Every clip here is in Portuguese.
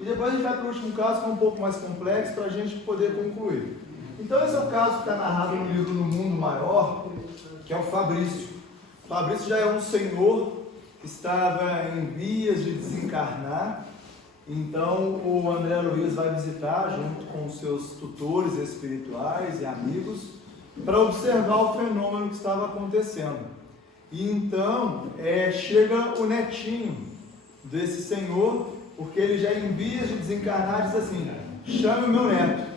e depois a gente vai para o último caso, que é um pouco mais complexo, para a gente poder concluir. Então esse é o caso que está narrado no livro No Mundo Maior, que é o Fabrício. Fabrício já é um senhor que estava em vias de desencarnar, então o André Luiz vai visitar junto com os seus tutores espirituais e amigos para observar o fenômeno que estava acontecendo. E então chega o netinho desse senhor, porque ele já em vias de desencarnar diz assim: chame o meu neto.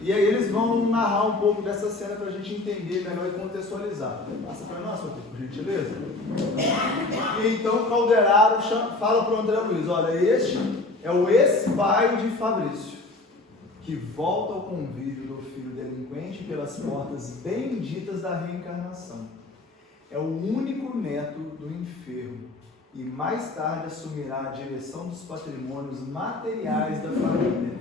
E aí eles vão narrar um pouco dessa cena para a gente entender melhor e contextualizar. Passa para nós, por gentileza. E então o Calderaro fala para o André Luiz: olha, este é o ex-pai de Fabrício, que volta ao convívio do filho delinquente pelas portas benditas da reencarnação. É o único neto do enfermo e mais tarde assumirá a direção dos patrimônios materiais da família,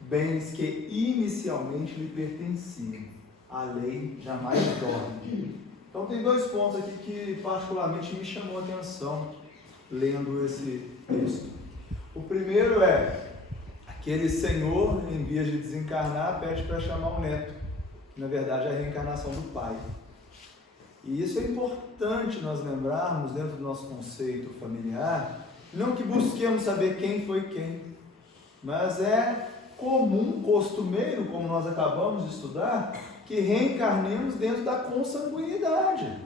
bens que inicialmente lhe pertenciam. A lei jamais dorme. Então tem dois pontos aqui que particularmente me chamou a atenção lendo esse texto. O primeiro é: aquele senhor em vias de desencarnar pede para chamar o neto, que na verdade é a reencarnação do pai. E isso é importante nós lembrarmos dentro do nosso conceito familiar, não que busquemos saber quem foi quem, mas é comum, costumeiro, como nós acabamos de estudar, que reencarnemos dentro da consanguinidade.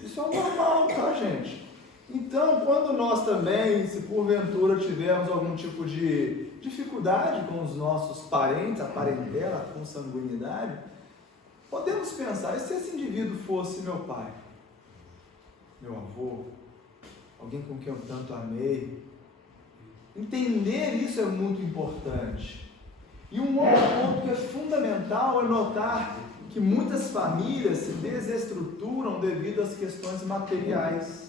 Isso é normal, tá, gente? Então, quando nós também, se porventura tivermos algum tipo de dificuldade com os nossos parentes, a parentela, a consanguinidade, podemos pensar: e se esse indivíduo fosse meu pai, meu avô, alguém com quem eu tanto amei? Entender isso é muito importante. E um outro ponto que é fundamental é notar que muitas famílias se desestruturam devido às questões materiais.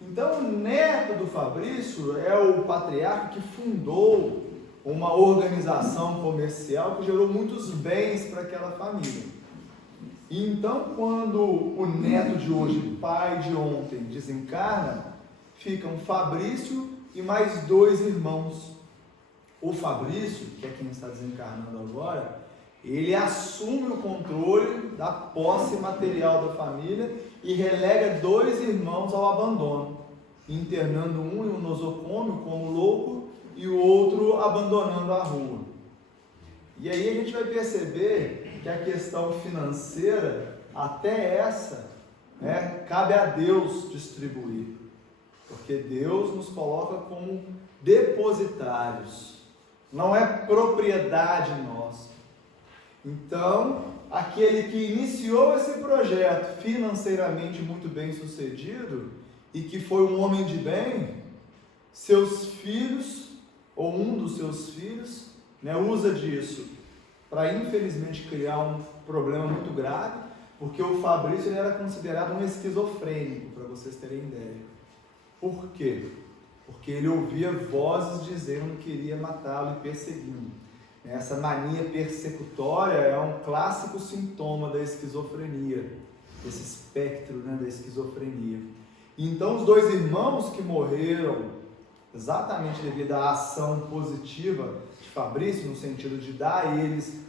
Então, o neto do Fabrício é o patriarca que fundou uma organização comercial que gerou muitos bens para aquela família. E então, quando o neto de hoje, pai de ontem, desencarna, ficam Fabrício e mais dois irmãos. O Fabrício, que é quem está desencarnando agora, ele assume o controle da posse material da família e relega dois irmãos ao abandono, internando um em um nosocômio como louco e o outro abandonando a rua. E aí a gente vai perceber que a questão financeira, até essa, cabe a Deus distribuir, porque Deus nos coloca como depositários, não é propriedade nossa. Então, aquele que iniciou esse projeto financeiramente muito bem sucedido e que foi um homem de bem, seus filhos, ou um dos seus filhos, usa disso para infelizmente criar um problema muito grave, porque o Fabrício ele era considerado um esquizofrênico, para vocês terem ideia. Por quê? Porque ele ouvia vozes dizendo que iria matá-lo e perseguindo. Essa mania persecutória é um clássico sintoma da esquizofrenia, esse espectro da esquizofrenia. Então os dois irmãos que morreram exatamente devido à ação positiva de Fabrício, no sentido de dar a eles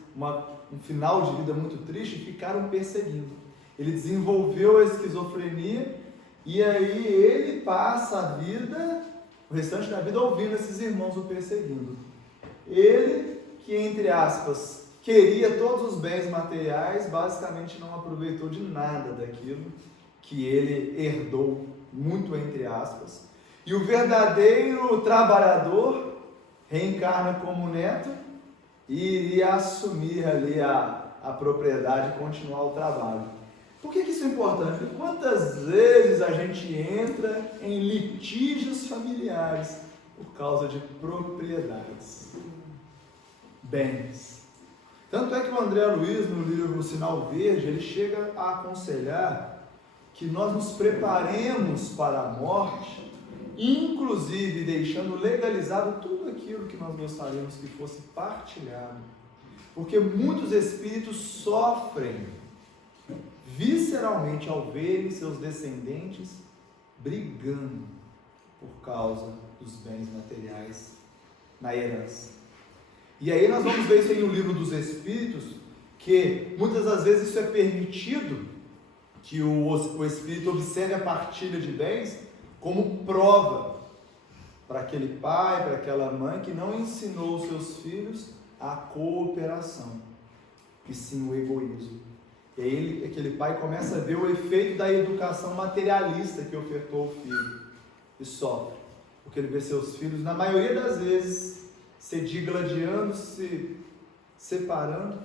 um final de vida muito triste, ficaram perseguindo. Ele desenvolveu a esquizofrenia e aí ele passa a vida, o restante da vida, ouvindo esses irmãos o perseguindo. Ele, que entre aspas queria todos os bens materiais, basicamente não aproveitou de nada daquilo que ele herdou, muito entre aspas. E o verdadeiro trabalhador reencarna como neto e iria assumir ali a propriedade e continuar o trabalho. Por que isso é importante? Porque quantas vezes a gente entra em litígios familiares por causa de propriedades, bens. Tanto é que o André Luiz, no livro O Sinal Verde, ele chega a aconselhar que nós nos preparemos para a morte, inclusive deixando legalizado tudo aquilo que nós gostaríamos que fosse partilhado. Porque muitos espíritos sofrem visceralmente ao verem seus descendentes brigando por causa dos bens materiais na herança. E aí nós vamos ver isso aí no livro dos Espíritos, que muitas das vezes isso é permitido, que o Espírito observe a partilha de bens como prova para aquele pai, para aquela mãe que não ensinou os seus filhos a cooperação, e sim o egoísmo. E aí aquele pai começa a ver o efeito da educação materialista que ofertou ao filho e sofre, porque ele vê seus filhos, na maioria das vezes, se digladiando, se separando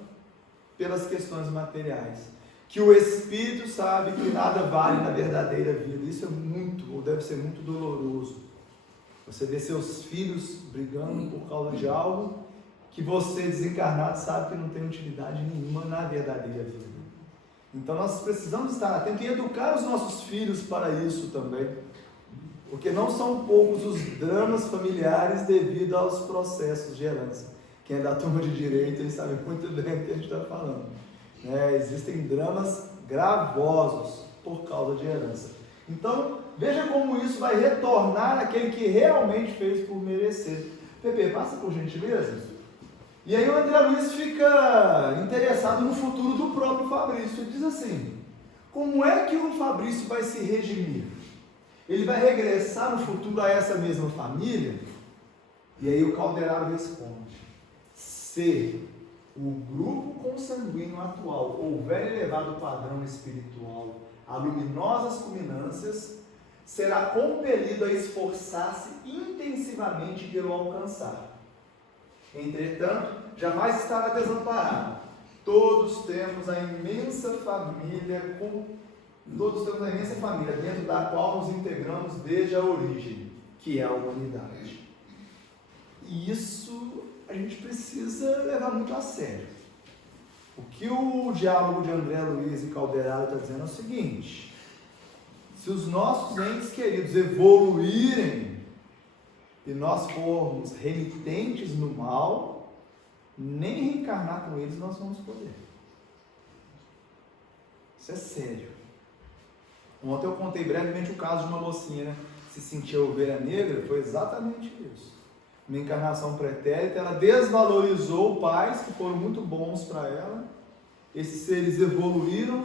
pelas questões materiais, que o Espírito sabe que nada vale na verdadeira vida. Isso é muito, ou deve ser muito doloroso. Você vê seus filhos brigando por causa de algo que você, desencarnado, sabe que não tem utilidade nenhuma na verdadeira vida. Então nós precisamos estar atentos e educar os nossos filhos para isso também, porque não são poucos os dramas familiares devido aos processos de herança. Quem é da turma de direito, ele sabe muito bem o que a gente está falando. Existem dramas gravosos por causa de herança. Então, veja como isso vai retornar àquele que realmente fez por merecer. Pepe, passa por gentileza. E aí o André Luiz fica interessado no futuro do próprio Fabrício. Ele diz assim: como é que o Fabrício vai se redimir? Ele vai regressar no futuro a essa mesma família? E aí o Calderaro responde: se o grupo consanguíneo atual houver elevado o padrão espiritual a luminosas culminâncias, será compelido a esforçar-se intensivamente pelo alcançar. Entretanto, jamais estará desamparado. Todos temos a imensa família dentro da qual nos integramos desde a origem, que é a humanidade. E isso a gente precisa levar muito a sério. O que o diálogo de André Luiz e Calderaro está dizendo é o seguinte: se os nossos entes queridos evoluírem e nós formos renitentes no mal, nem reencarnar com eles nós vamos poder. Isso é sério. Ontem eu contei brevemente o caso de uma mocinha, né? Se sentia ovelha negra, foi exatamente isso. Uma encarnação pretérita, ela desvalorizou pais que foram muito bons para ela. Esses seres evoluíram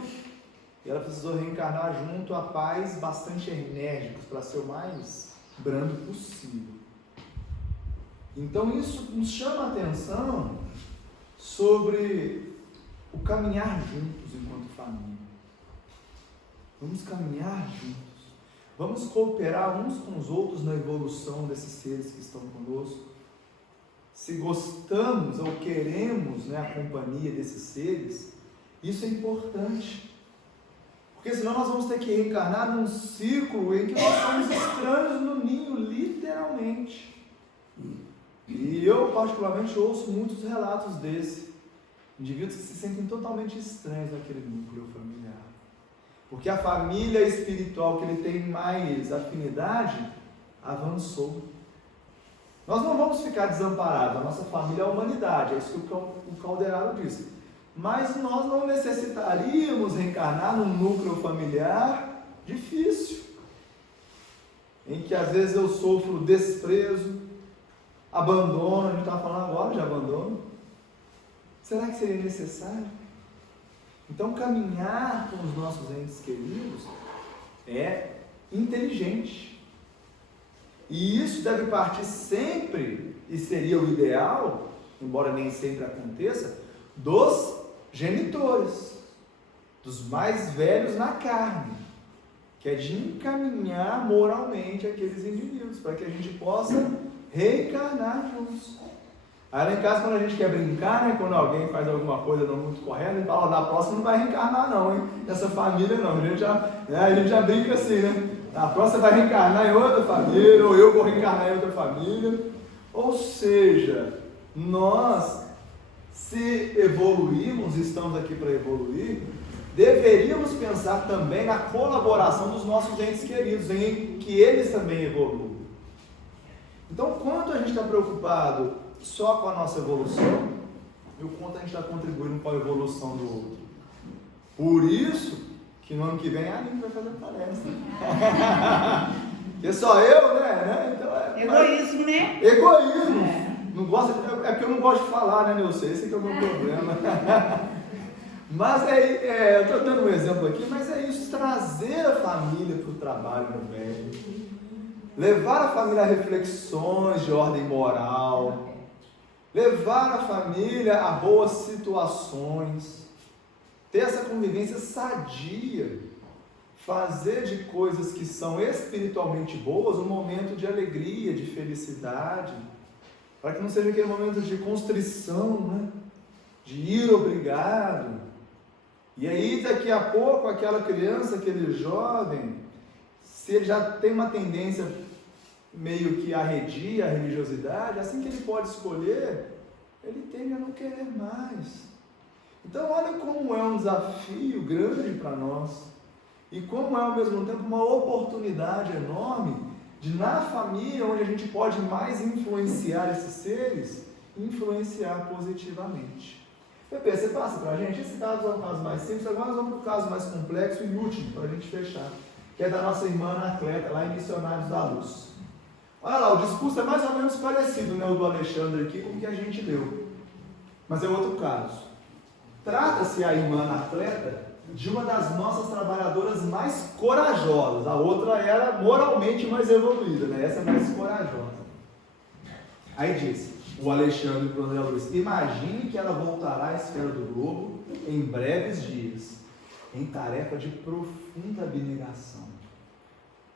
e ela precisou reencarnar junto a pais bastante enérgicos para ser o mais brando possível. Então isso nos chama a atenção sobre o caminhar juntos enquanto família. Vamos caminhar juntos. Vamos cooperar uns com os outros na evolução desses seres que estão conosco. Se gostamos ou queremos, a companhia desses seres, isso é importante. Porque senão nós vamos ter que reencarnar num círculo em que nós somos estranhos no ninho, literalmente. E eu, particularmente, ouço muitos relatos desse. Indivíduos que se sentem totalmente estranhos naquele núcleo familiar. Porque a família espiritual que ele tem mais afinidade avançou. Nós não vamos ficar desamparados, a nossa família é a humanidade, é isso que o Calderaro disse. Mas nós não necessitaríamos reencarnar num núcleo familiar difícil, em que às vezes eu sofro desprezo, abandono, a gente está falando agora de abandono. Será que seria necessário? Então, caminhar com os nossos entes queridos é inteligente. E isso deve partir sempre, e seria o ideal, embora nem sempre aconteça, dos genitores, dos mais velhos na carne, que é de encaminhar moralmente aqueles indivíduos, para que a gente possa reencarnar juntos. Aí lá em casa, quando a gente quer brincar, quando alguém faz alguma coisa não muito correta, a gente fala: na próxima não vai reencarnar não, hein? Essa família não. A gente já brinca assim, né? Na próxima vai reencarnar em outra família, ou eu vou reencarnar em outra família. Ou seja, nós, se evoluirmos, estamos aqui para evoluir, deveríamos pensar também na colaboração dos nossos entes queridos, em que eles também evoluam. Então, quanto a gente está preocupado só com a nossa evolução, e o quanto a gente está contribuindo com a evolução do outro. Por isso que no ano que vem a Aline vai fazer palestra. Porque só eu, né? Então egoísmo, né? Egoísmo. Não gosta, é porque eu não gosto de falar, né, Nilce? Esse que é o meu problema. Mas eu estou dando um exemplo aqui, mas é isso, trazer a família para o trabalho no bem. Levar a família a reflexões de ordem moral. Levar a família a boas situações. Ter essa convivência sadia. Fazer de coisas que são espiritualmente boas um momento de alegria, de felicidade. Para que não seja aquele momento de constrição, né? De ir obrigado. E aí daqui a pouco aquela criança, aquele jovem, se ele já tem uma tendência meio que arredia a religiosidade, assim que ele pode escolher, ele tende a não querer mais. Então olha como é um desafio grande para nós, e como é ao mesmo tempo uma oportunidade enorme de na família, onde a gente pode mais influenciar esses seres, influenciar positivamente. Pepe, você passa para a gente, esse caso é um caso mais simples, agora nós vamos para o caso mais complexo e último, para a gente fechar, que é da nossa irmã Anacleta, lá em Missionários da Luz. Olha lá, o discurso é mais ou menos parecido, né, o do Alexandre aqui, com o que a gente leu, mas é outro caso. Trata-se a irmã Anacleta de uma das nossas trabalhadoras mais corajosas, a outra era moralmente mais evoluída, né? Essa é mais corajosa. Aí diz o Alexandre para o André Luiz: imagine que ela voltará à esfera do globo em breves dias, em tarefa de profunda abnegação,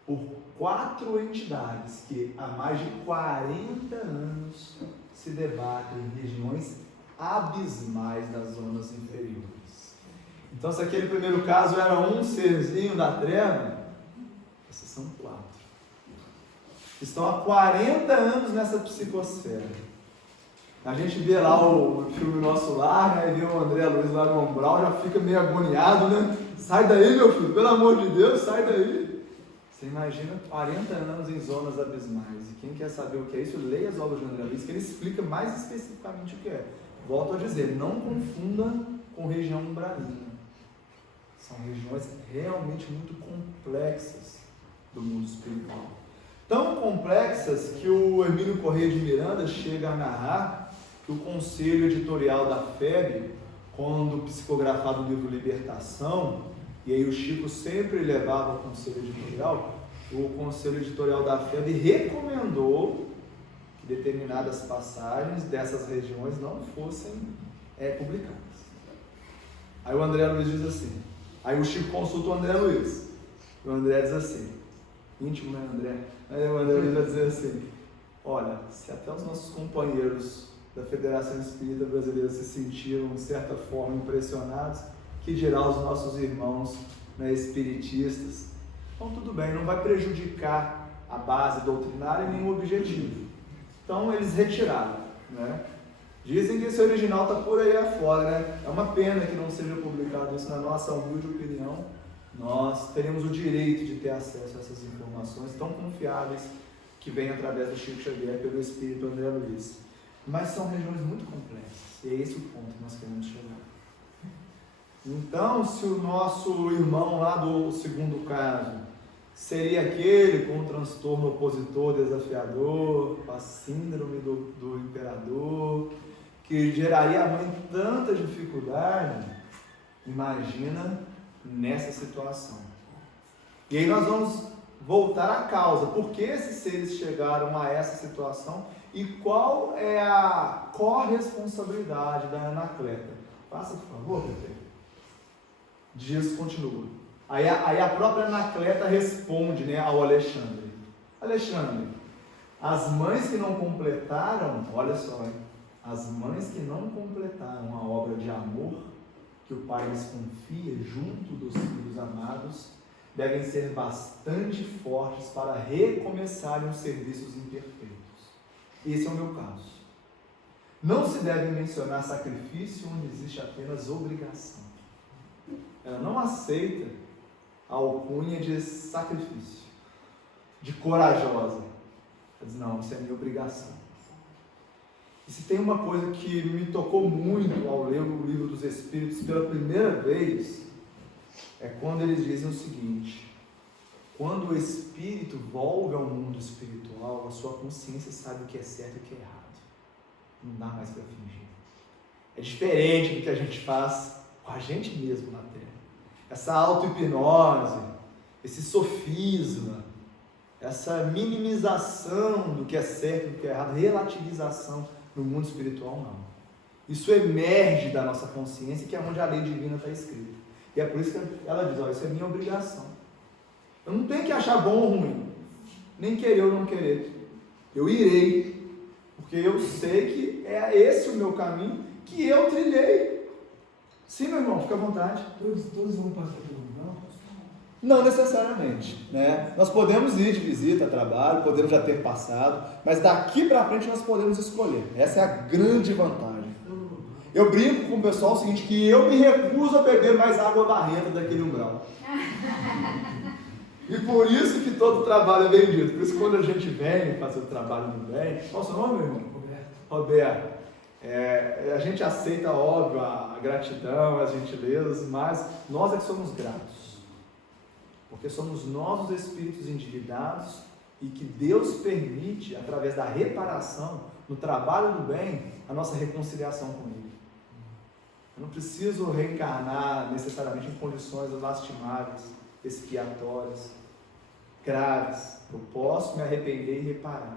por 4 entidades que há mais de 40 anos se debatem em regiões abismais das zonas inferiores. Então, se aquele primeiro caso era um serzinho da treva, esses são 4. Estão há 40 anos nessa psicosfera. A gente vê lá o filme Nosso Lar, né, e vê o André Luiz lá no umbral, já fica meio agoniado, né? Sai daí, meu filho, pelo amor de Deus, sai daí. Você imagina 40 anos em zonas abismais. E quem quer saber o que é isso, leia as obras de André Luiz, que ele explica mais especificamente o que é. Volto a dizer, não confunda com região umbralina. São regiões realmente muito complexas do mundo espiritual. Tão complexas que o Hermínio Corrêa de Miranda chega a narrar que o conselho editorial da FEB, quando psicografado o livro Libertação, e aí o Chico sempre levava o conselho editorial, o conselho editorial da FEB recomendou que determinadas passagens dessas regiões não fossem publicadas. Aí o André Luiz diz assim, aí o Chico consulta o André Luiz, e o André diz assim, íntimo, né, André? Aí o André Luiz vai dizer assim, olha, se até os nossos companheiros da Federação Espírita Brasileira se sentiram, de certa forma, impressionados, que dirá os nossos irmãos, né, espiritistas? Então tudo bem, não vai prejudicar a base doutrinária nem o objetivo. Então eles retiraram, né? Dizem que esse original está por aí afora, né? É uma pena que não seja publicado isso, na nossa humilde opinião. Nós teremos o direito de ter acesso a essas informações tão confiáveis que vêm através do Chico Xavier pelo Espírito André Luiz. Mas são regiões muito complexas, e é esse o ponto que nós queremos chegar. Então, se o nosso irmão lá do segundo caso seria aquele com um transtorno opositor desafiador, com a síndrome do imperador, que geraria a mãe tanta dificuldade, imagina nessa situação. E aí nós vamos voltar à causa, por que esses seres chegaram a essa situação e qual é a corresponsabilidade da Anacleta. Faça, por favor, Pepe. Dias continua. Aí a própria Anacleta responde, né, ao Alexandre. Alexandre, as mães que não completaram, olha só, hein, as mães que não completaram a obra de amor que o Pai lhes confia junto dos filhos amados, devem ser bastante fortes para recomeçarem os serviços imperfeitos. Esse é o meu caso. Não se deve mencionar sacrifício onde existe apenas obrigação. Ela não aceita a alcunha de sacrifício, de corajosa. Ela diz, não, isso é minha obrigação. E se tem uma coisa que me tocou muito ao ler o Livro dos Espíritos pela primeira vez, é quando eles dizem o seguinte: quando o espírito volve ao mundo espiritual, a sua consciência sabe o que é certo e o que é errado. Não dá mais para fingir. É diferente do que a gente faz com a gente mesmo na Terra. Essa auto-hipnose, esse sofisma, essa minimização do que é certo e do que é errado, relativização no mundo espiritual, não. Isso emerge da nossa consciência, que é onde a lei divina está escrita. E é por isso que ela diz, isso é minha obrigação. Eu não tenho que achar bom ou ruim, nem querer ou não querer. Eu irei, porque eu sei que é esse o meu caminho que eu trilhei. Sim, meu irmão, fica à vontade. Todos vão passar pelo umbral? Não necessariamente, né? Nós podemos ir de visita a trabalho, podemos já ter passado, mas daqui para frente nós podemos escolher. Essa é a grande vantagem. Eu brinco com o pessoal o seguinte, que eu me recuso a beber mais água barrenta daquele umbral. E por isso que todo trabalho é vendido. Por isso que quando a gente vem fazer o trabalho do bem, qual é o seu nome, meu irmão? Roberto. A gente aceita, óbvio, a gratidão, as gentilezas, mas nós é que somos gratos. Porque somos nós os espíritos endividados e que Deus permite, através da reparação, no trabalho do bem, a nossa reconciliação com Ele. Eu não preciso reencarnar necessariamente em condições lastimáveis, expiatórias, graves. Eu posso me arrepender e reparar.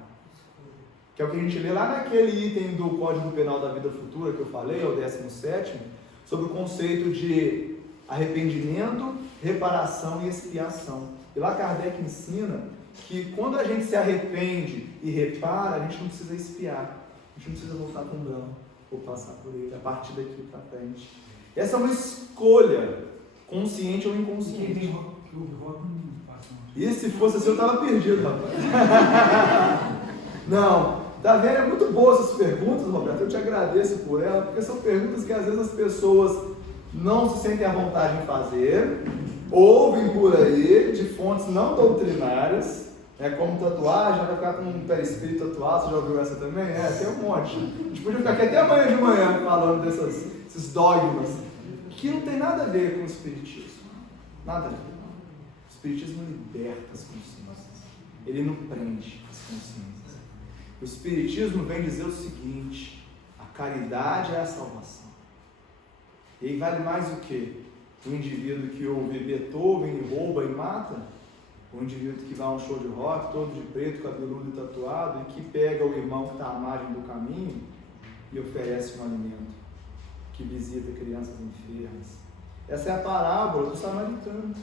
Que é o que a gente lê lá naquele item do Código Penal da Vida Futura que eu falei, é o 17º, sobre o conceito de arrependimento, reparação e expiação. E lá Kardec ensina que quando a gente se arrepende e repara, a gente não precisa expiar, a gente não precisa voltar com dano ou passar por ele a partir daqui para frente. Essa é uma escolha, consciente ou inconsciente. E se fosse assim, eu estava perdido, rapaz. Não, tá vendo? É muito boa essas perguntas, Roberto. Eu te agradeço por elas, porque são perguntas que às vezes as pessoas não se sentem à vontade em fazer, ouvem por aí de fontes não doutrinárias, como tatuagem, vai ficar com um perispírito tatuado. Você já ouviu essa também? Tem um monte. A gente podia ficar aqui até amanhã de manhã falando desses dogmas, que não tem nada a ver com o espiritismo. Nada a ver. O espiritismo liberta as consciências. Ele não prende as consciências. O espiritismo vem dizer o seguinte: a caridade é a salvação. E aí vale mais o quê? O indivíduo que ouve Beethoven e rouba e mata? O indivíduo que vai a um show de rock, todo de preto, cabeludo e tatuado, e que pega o irmão que está à margem do caminho e oferece um alimento, que visita crianças enfermas. Essa é a parábola do samaritano.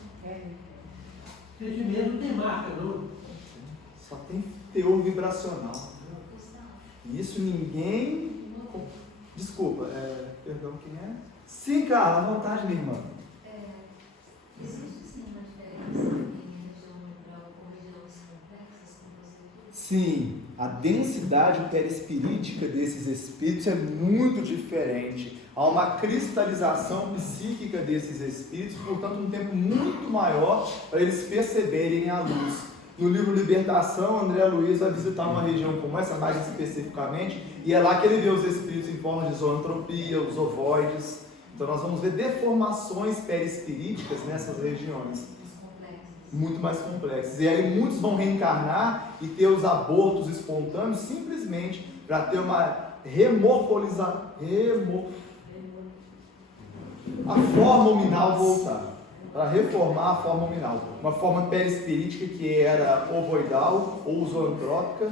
Ele mesmo tem marca, não? Só tem teor vibracional. E isso ninguém... Desculpa, perdão, quem é? Sim, Carla, à vontade, minha irmã. Existe sim uma diferença em região umbral ou regiões complexas, como você disse? Sim, a densidade perispirítica desses espíritos é muito diferente. Há uma cristalização psíquica desses espíritos, portanto, um tempo muito maior para eles perceberem a luz. No livro Libertação, André Luiz vai visitar uma região como essa, mais especificamente, e é lá que ele vê os espíritos em forma de zoantropia, os ovoides. Então nós vamos ver deformações perispiríticas nessas regiões. Muito mais complexas. E aí muitos vão reencarnar e ter os abortos espontâneos simplesmente para ter uma a forma hominal voltar. Para reformar a forma hominal. Uma forma perispirítica que era ovoidal ou zoantrópica,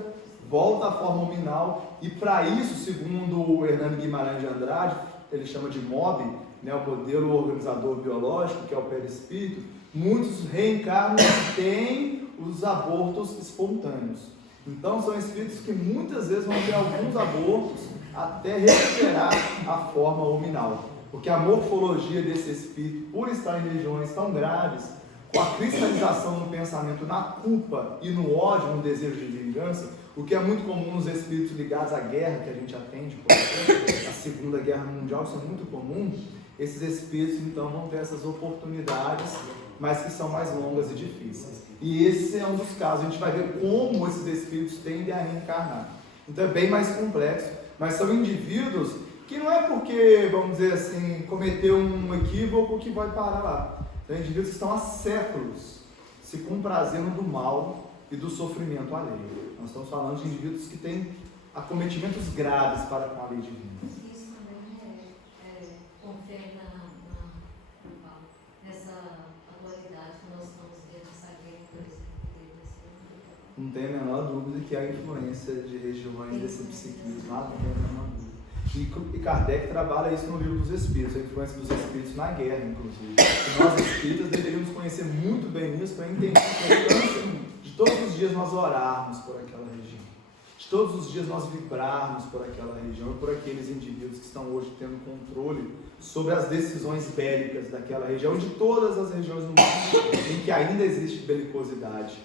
volta à forma hominal, e para isso, segundo o Hernando Guimarães de Andrade, ele chama de MOB, né, o modelo organizador biológico, que é o perispírito, muitos reencarnam e têm os abortos espontâneos. Então são espíritos que muitas vezes vão ter alguns abortos até recuperar a forma hominal. Porque a morfologia desse espírito, por estar em regiões tão graves, com a cristalização no pensamento, na culpa e no ódio, no desejo de vingança, o que é muito comum nos espíritos ligados à guerra que a gente atende, por exemplo, a Segunda Guerra Mundial, isso é muito comum. Esses espíritos então vão ter essas oportunidades, mas que são mais longas e difíceis. E esse é um dos casos, a gente vai ver como esses espíritos tendem a reencarnar. Então é bem mais complexo, mas são indivíduos que não é porque, vamos dizer assim, cometeu um equívoco que vai parar lá. São indivíduos que estão há séculos se comprazendo do mal e do sofrimento alheio. Nós estamos falando de indivíduos que têm acometimentos graves para com a lei divina. Isso também confere nessa atualidade que nós estamos vendo, essa guerra, por exemplo, Não tem a menor dúvida que há influência de regiões desse psiquismo. Não tem a menor dúvida. E Kardec trabalha isso no Livro dos Espíritos, a influência dos espíritos na guerra, inclusive. E nós espíritas deveríamos conhecer muito bem isso para entender a importância de todos os dias nós orarmos por aquela região, de todos os dias nós vibrarmos por aquela região e por aqueles indivíduos que estão hoje tendo controle sobre as decisões bélicas daquela região, de todas as regiões do mundo em que ainda existe belicosidade.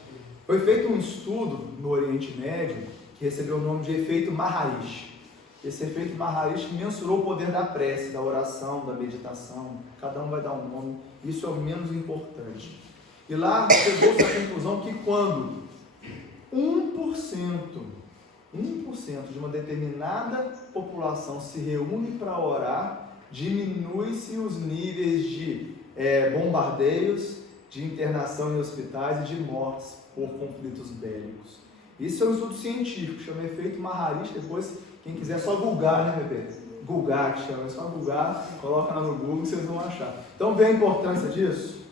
Foi feito um estudo no Oriente Médio que recebeu o nome de efeito Maharishi. Esse efeito Maharishi mensurou o poder da prece, da oração, da meditação. Cada um vai dar um nome, isso é o menos importante. E lá chegou-se à conclusão que quando 1% de uma determinada população se reúne para orar, diminui-se os níveis de bombardeios, de internação em hospitais e de mortes por conflitos bélicos. Isso é um estudo científico, chama efeito Maharishi. Depois, quem quiser, é só googar, né, bebê? Googar, que chama, é só googar, coloca lá no Google que vocês vão achar. Então, vê a importância disso?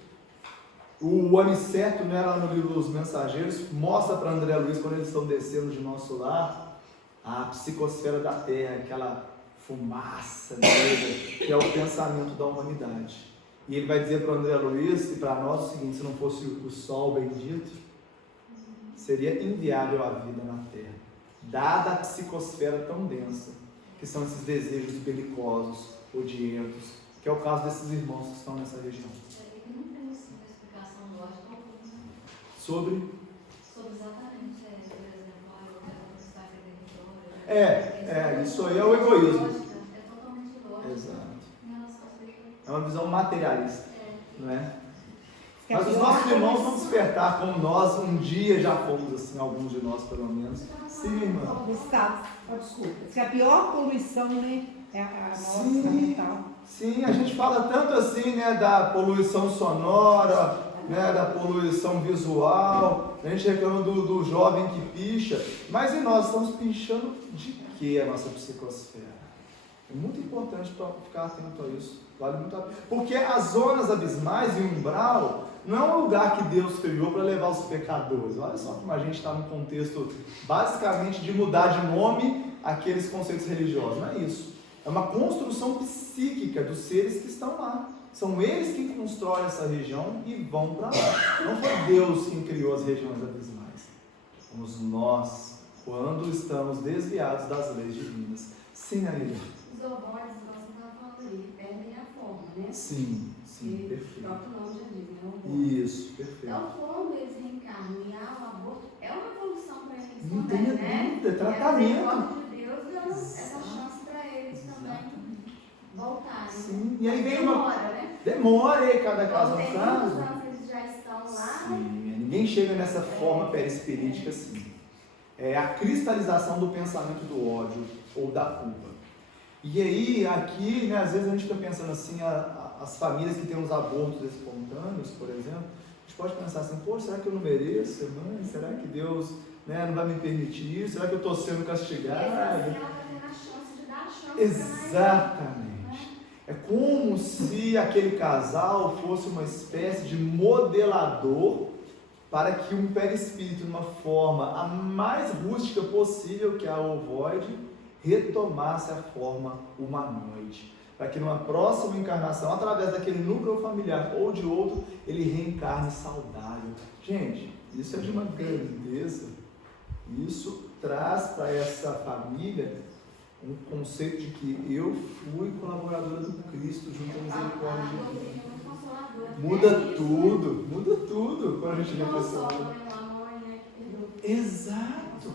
O Aniceto, né, lá no Livro dos Mensageiros, mostra para André Luiz, quando eles estão descendo de nosso lar, a psicosfera da Terra, aquela fumaça negra, que é o pensamento da humanidade. E ele vai dizer para o André Luiz e para nós o seguinte: se não fosse o sol bendito, seria inviável a vida na Terra, dada a psicosfera tão densa, que são esses desejos belicosos, odientos, que é o caso desses irmãos que estão nessa região. E não tem uma explicação lógica alguma Sobre exatamente, por exemplo, eu quero conquistar aquele território. Isso aí é o egoísmo. É totalmente lógico. Exato. Em relação às pessoas. É uma visão materialista, não é? Que Mas os nossos irmãos vão despertar como nós um dia já fomos assim, alguns de nós pelo menos. Sim, irmã. Gustavo, desculpa. Que a pior poluição, né, é a nossa mental. Sim, a gente fala tanto assim, né, da poluição sonora, né, da poluição visual, a gente reclama do jovem que picha, mas e nós estamos pichando de que a nossa psicosfera? É muito importante para ficar atento a isso, vale muito a pena. Porque as zonas abismais e o umbral não é um lugar que Deus criou para levar os pecadores. Olha só como a gente está num contexto basicamente de mudar de nome aqueles conceitos religiosos, não é isso. É uma construção psíquica dos seres que estão lá. São eles que constroem essa região e vão para lá. Não foi Deus quem criou as regiões abismais. Somos nós, quando estamos desviados das leis divinas. Sim, Anília. Os ovoides, nós estamos falando ali, perdem a forma, né? Sim, E perfeito. o próprio nome já diz, né? Ovoide. Isso, perfeito. Então, quando eles reencarnam e há o aborto, é uma evolução para eles Não também, tenha né? dúvida, é tratamento. E a misericórdia de Deus dando essa chance para eles também voltarem. Sim, e aí vem Demora, né? Demora aí, cada caso Tem um muitos caso. anos que eles já estão lá, né? Sim, ninguém chega nessa forma perispirítica assim. É a cristalização do pensamento do ódio ou da culpa. E aí, aqui, né, às vezes a gente fica pensando assim, as famílias que têm os abortos espontâneos, por exemplo, a gente pode pensar assim, pô, será que eu não mereço, mãe? Será que Deus, né, não vai me permitir isso? Será que eu estou sendo castigado? Ela vai ter a chance de dar a chance. Exatamente. É como se aquele casal fosse uma espécie de modelador para que um perispírito, de uma forma a mais rústica possível, que é a ovoide, retomasse a forma humanoide. Para que numa próxima encarnação, através daquele núcleo familiar ou de outro, ele reencarne saudável. Gente, isso é de uma grandeza. Isso traz para essa família um conceito de que eu fui colaboradora do Cristo junto à misericórdia de Deus. Muda tudo quando a gente vê a pessoa. Exato.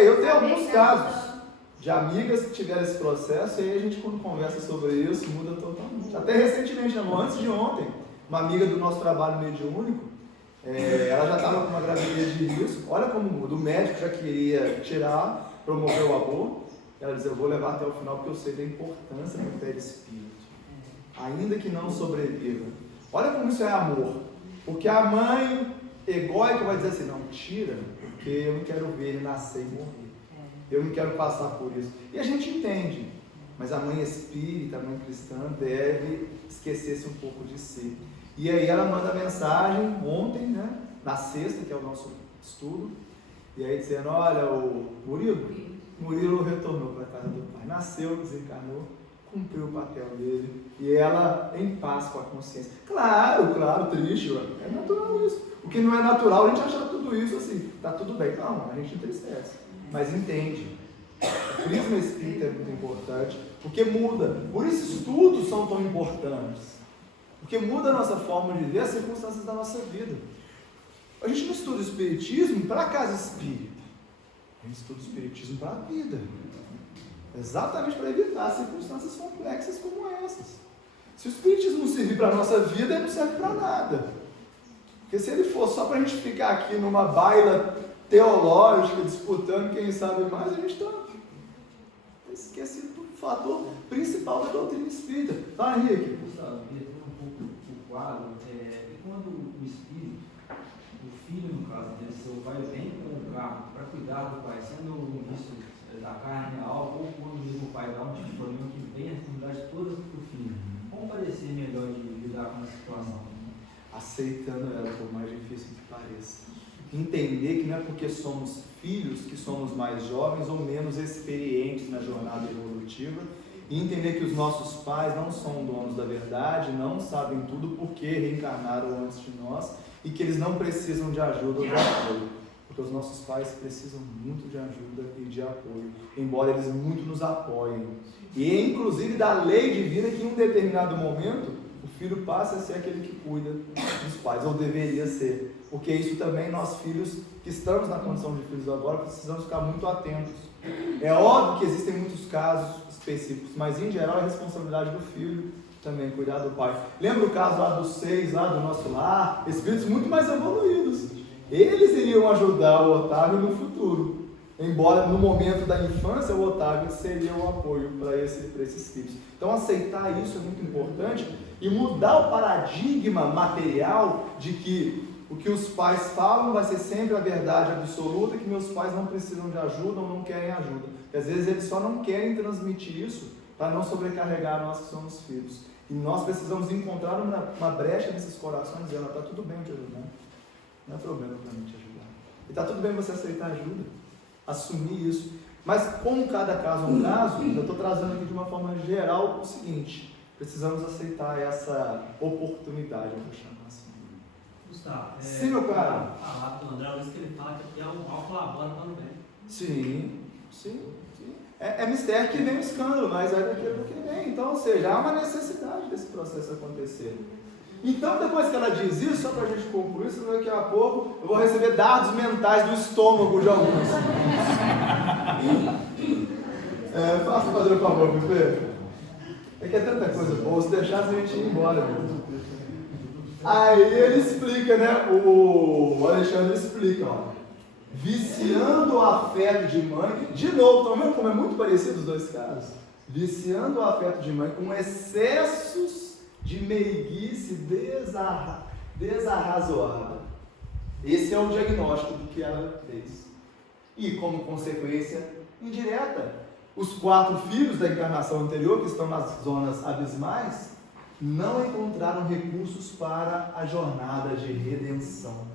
Eu tenho alguns casos de amigas que tiveram esse processo, e aí a gente, quando conversa sobre isso, muda totalmente. Até recentemente, antes de ontem, uma amiga do nosso trabalho mediúnico, ela já estava com uma gravidez de risco. Olha como muda. O médico já queria tirar, promover o aborto. Ela diz, eu vou levar até o final porque eu sei da importância do perispírito, ainda que não sobreviva. Olha como isso é amor. Porque a mãe egóica vai dizer assim, não, tira, porque eu não quero ver ele nascer e morrer. eu não quero passar por isso. E a gente entende, mas a mãe espírita, a mãe cristã, deve esquecer-se um pouco de si. E aí ela manda mensagem ontem, né, na sexta, que é o nosso estudo, e aí dizendo, olha, o Murilo retornou para a casa do pai, nasceu, desencarnou, cumpriu o papel dele, e ela em paz com a consciência. Claro, triste, é natural isso. O que não é natural, a gente acha tudo isso assim, tá tudo bem. Não, a gente entristece, mas entende. O prisma espírita é muito importante, porque muda. Por isso estudos são tão importantes, porque muda a nossa forma de ver as circunstâncias da nossa vida. A gente não estuda o espiritismo para a casa espírita, a gente estuda o espiritismo para a vida, exatamente para evitar circunstâncias complexas como essas. Se o espiritismo não servir para a nossa vida, ele não serve para nada. Porque se ele for só para a gente ficar aqui numa baila teológica, disputando quem sabe mais, a gente está esquecido do fator principal da doutrina espírita. Tá, Henrique? Gustavo, eu queria ter um pouco o quadro, e quando o espírito, o filho no caso dele, seu pai vem com o carro para cuidar do pai, sendo um vício da carne, algo, ou quando mesmo o pai dá um tipo de problema que vem a responsabilidade toda para o filho, como parecer melhor de lidar com essa situação? Aceitando ela, por mais difícil que pareça. Entender que não é porque somos filhos que somos mais jovens ou menos experientes na jornada evolutiva, e entender que os nossos pais não são donos da verdade, não sabem tudo porque reencarnaram antes de nós, e que eles não precisam de ajuda ou de apoio, porque os nossos pais precisam muito de ajuda e de apoio, embora eles muito nos apoiem, e inclusive da lei divina que em um determinado momento o filho passa a ser aquele que cuida dos pais, ou deveria ser, porque isso também nós filhos que estamos na condição de filhos agora precisamos ficar muito atentos. É óbvio que existem muitos casos específicos, mas em geral é responsabilidade do filho também cuidar do pai. Lembra o caso lá dos 6, lá do nosso lar? Espíritos muito mais evoluídos, eles iriam ajudar o Otávio no futuro, embora no momento da infância o Otávio seria um apoio para esses filhos. Então aceitar isso é muito importante e mudar o paradigma material de que o que os pais falam vai ser sempre a verdade absoluta, que meus pais não precisam de ajuda ou não querem ajuda. Porque às vezes eles só não querem transmitir isso para não sobrecarregar nós que somos filhos. E nós precisamos encontrar uma brecha nesses corações dizendo, está tudo bem eu te ajudar, não é problema para mim te ajudar. E está tudo bem você aceitar ajuda, assumir isso. Mas como cada caso é um caso, eu estou trazendo aqui de uma forma geral o seguinte, precisamos aceitar essa oportunidade, eu vou chamar assim. Gustavo, Sim, meu caro. Falar do André, que ele fala que aqui é um mal colabora para o bem. Sim. É mistério que vem o escândalo, mas é daquilo que vem. Então, ou seja, há uma necessidade desse processo acontecer. Então, depois que ela diz isso, só para a gente concluir, senão daqui a pouco eu vou receber dados mentais do estômago de alguns. Faça fazer o favor, Pepe. É que é tanta coisa boa, se deixasse a gente ir embora mesmo. Aí ele explica, né? O Alexandre explica, ó. Viciando o afeto de mãe, de novo, estão vendo como é muito parecido os dois casos? Viciando o afeto de mãe com excessos de meiguice desarrazoada. Esse é o diagnóstico do que ela fez. E como consequência indireta, os 4 filhos da encarnação anterior, que estão nas zonas abismais, não encontraram recursos para a jornada de redenção.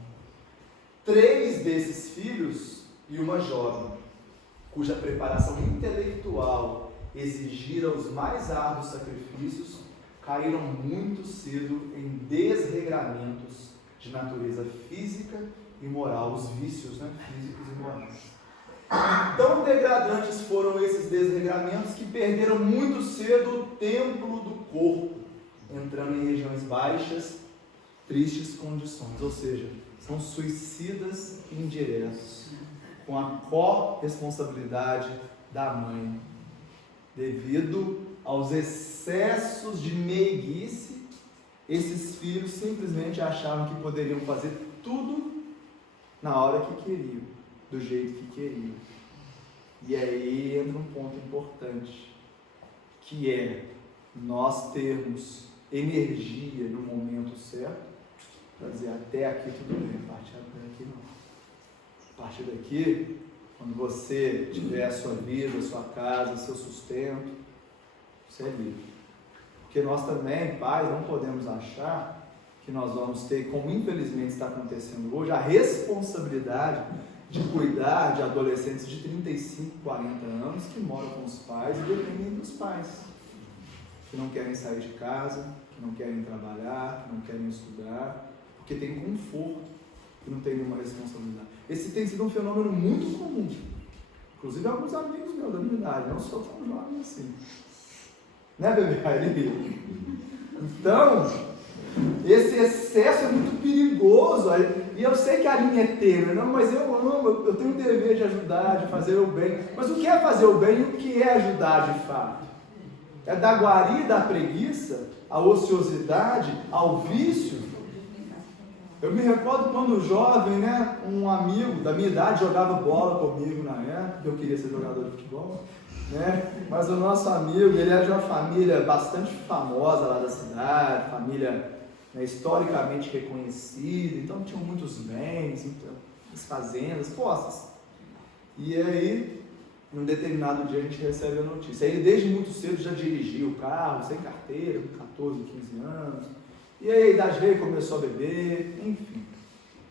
3 desses filhos e uma jovem, cuja preparação intelectual exigira os mais árduos sacrifícios, caíram muito cedo em desregramentos de natureza física e moral, os vícios, né, físicos e morais. Tão degradantes foram esses desregramentos que perderam muito cedo o templo do corpo, entrando em regiões baixas, tristes condições, ou seja, são suicidas indiretos, com a corresponsabilidade da mãe, devido aos excessos de meiguice. Esses filhos simplesmente achavam que poderiam fazer tudo na hora que queriam, do jeito que queriam. E aí entra um ponto importante, que é nós termos energia no momento certo, para dizer até aqui tudo bem, a partir daqui não. A partir daqui quando você tiver a sua vida, a sua casa, seu sustento, você é livre. Porque nós também, pais, não podemos achar que nós vamos ter, como infelizmente está acontecendo hoje, a responsabilidade de cuidar de adolescentes de 35, 40 anos que moram com os pais e dependem dos pais, que não querem sair de casa, que não querem trabalhar, que não querem estudar, porque tem conforto, que não tem nenhuma responsabilidade. Esse tem sido um fenômeno muito comum. Inclusive alguns amigos meus da minha idade, não sou tão jovem assim. Né, bebê? Então, esse excesso é muito perigoso. E eu sei que a linha é tênue, não, mas eu amo, eu tenho o dever de ajudar, de fazer o bem. Mas o que é fazer o bem e o que é ajudar de fato? É da guarida à preguiça, à ociosidade, ao vício? Eu me recordo quando jovem, né, um amigo da minha idade jogava bola comigo na época, eu queria ser jogador de futebol, né? Mas o nosso amigo, ele era de uma família bastante famosa lá da cidade, família, né, historicamente reconhecida, então tinham muitos bens, muitas fazendas, posses. E aí, num determinado dia a gente recebe a notícia. Ele desde muito cedo já dirigia o carro, sem carteira, com 14, 15 anos. E aí a idade veio, começou a beber, enfim.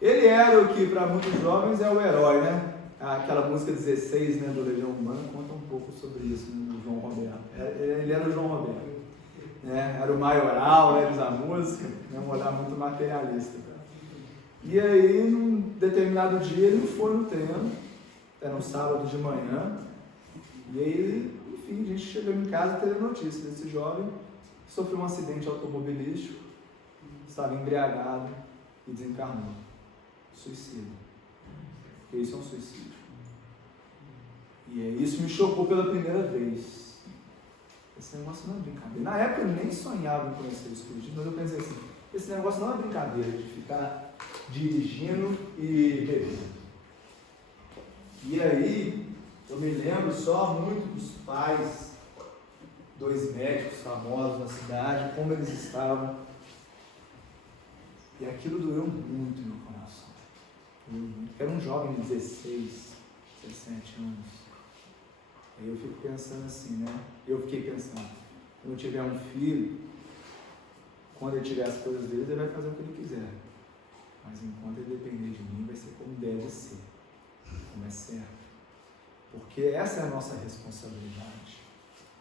Ele era o que para muitos jovens é o herói, né? Aquela música 16, né, do Legião Urbana conta um pouco sobre isso, né, do João Roberto. Ele era o João Roberto, né? Era o maioral, né, da música, né, um olhar muito materialista. Tá? E aí, num determinado dia, ele foi no treino, era um sábado de manhã, e aí, enfim, a gente chegou em casa e teve a notícia desse jovem que sofreu um acidente automobilístico, estava embriagado e desencarnou. Suicídio. Porque isso é um suicídio. E isso me chocou pela primeira vez. Esse negócio não é brincadeira. Na época eu nem sonhava em conhecer o Espiritismo, mas eu pensei assim, esse negócio não é brincadeira de ficar dirigindo e bebendo. E aí, eu me lembro só muito dos pais, dois médicos famosos na cidade, como eles estavam. E aquilo doeu muito no meu coração. Era um jovem de 16, 17 anos. Aí eu fico pensando assim, né? Eu fiquei pensando, quando eu tiver um filho, quando ele tiver as coisas dele, ele vai fazer o que ele quiser. Mas enquanto ele depender de mim, vai ser como deve ser, como é certo. Porque essa é a nossa responsabilidade.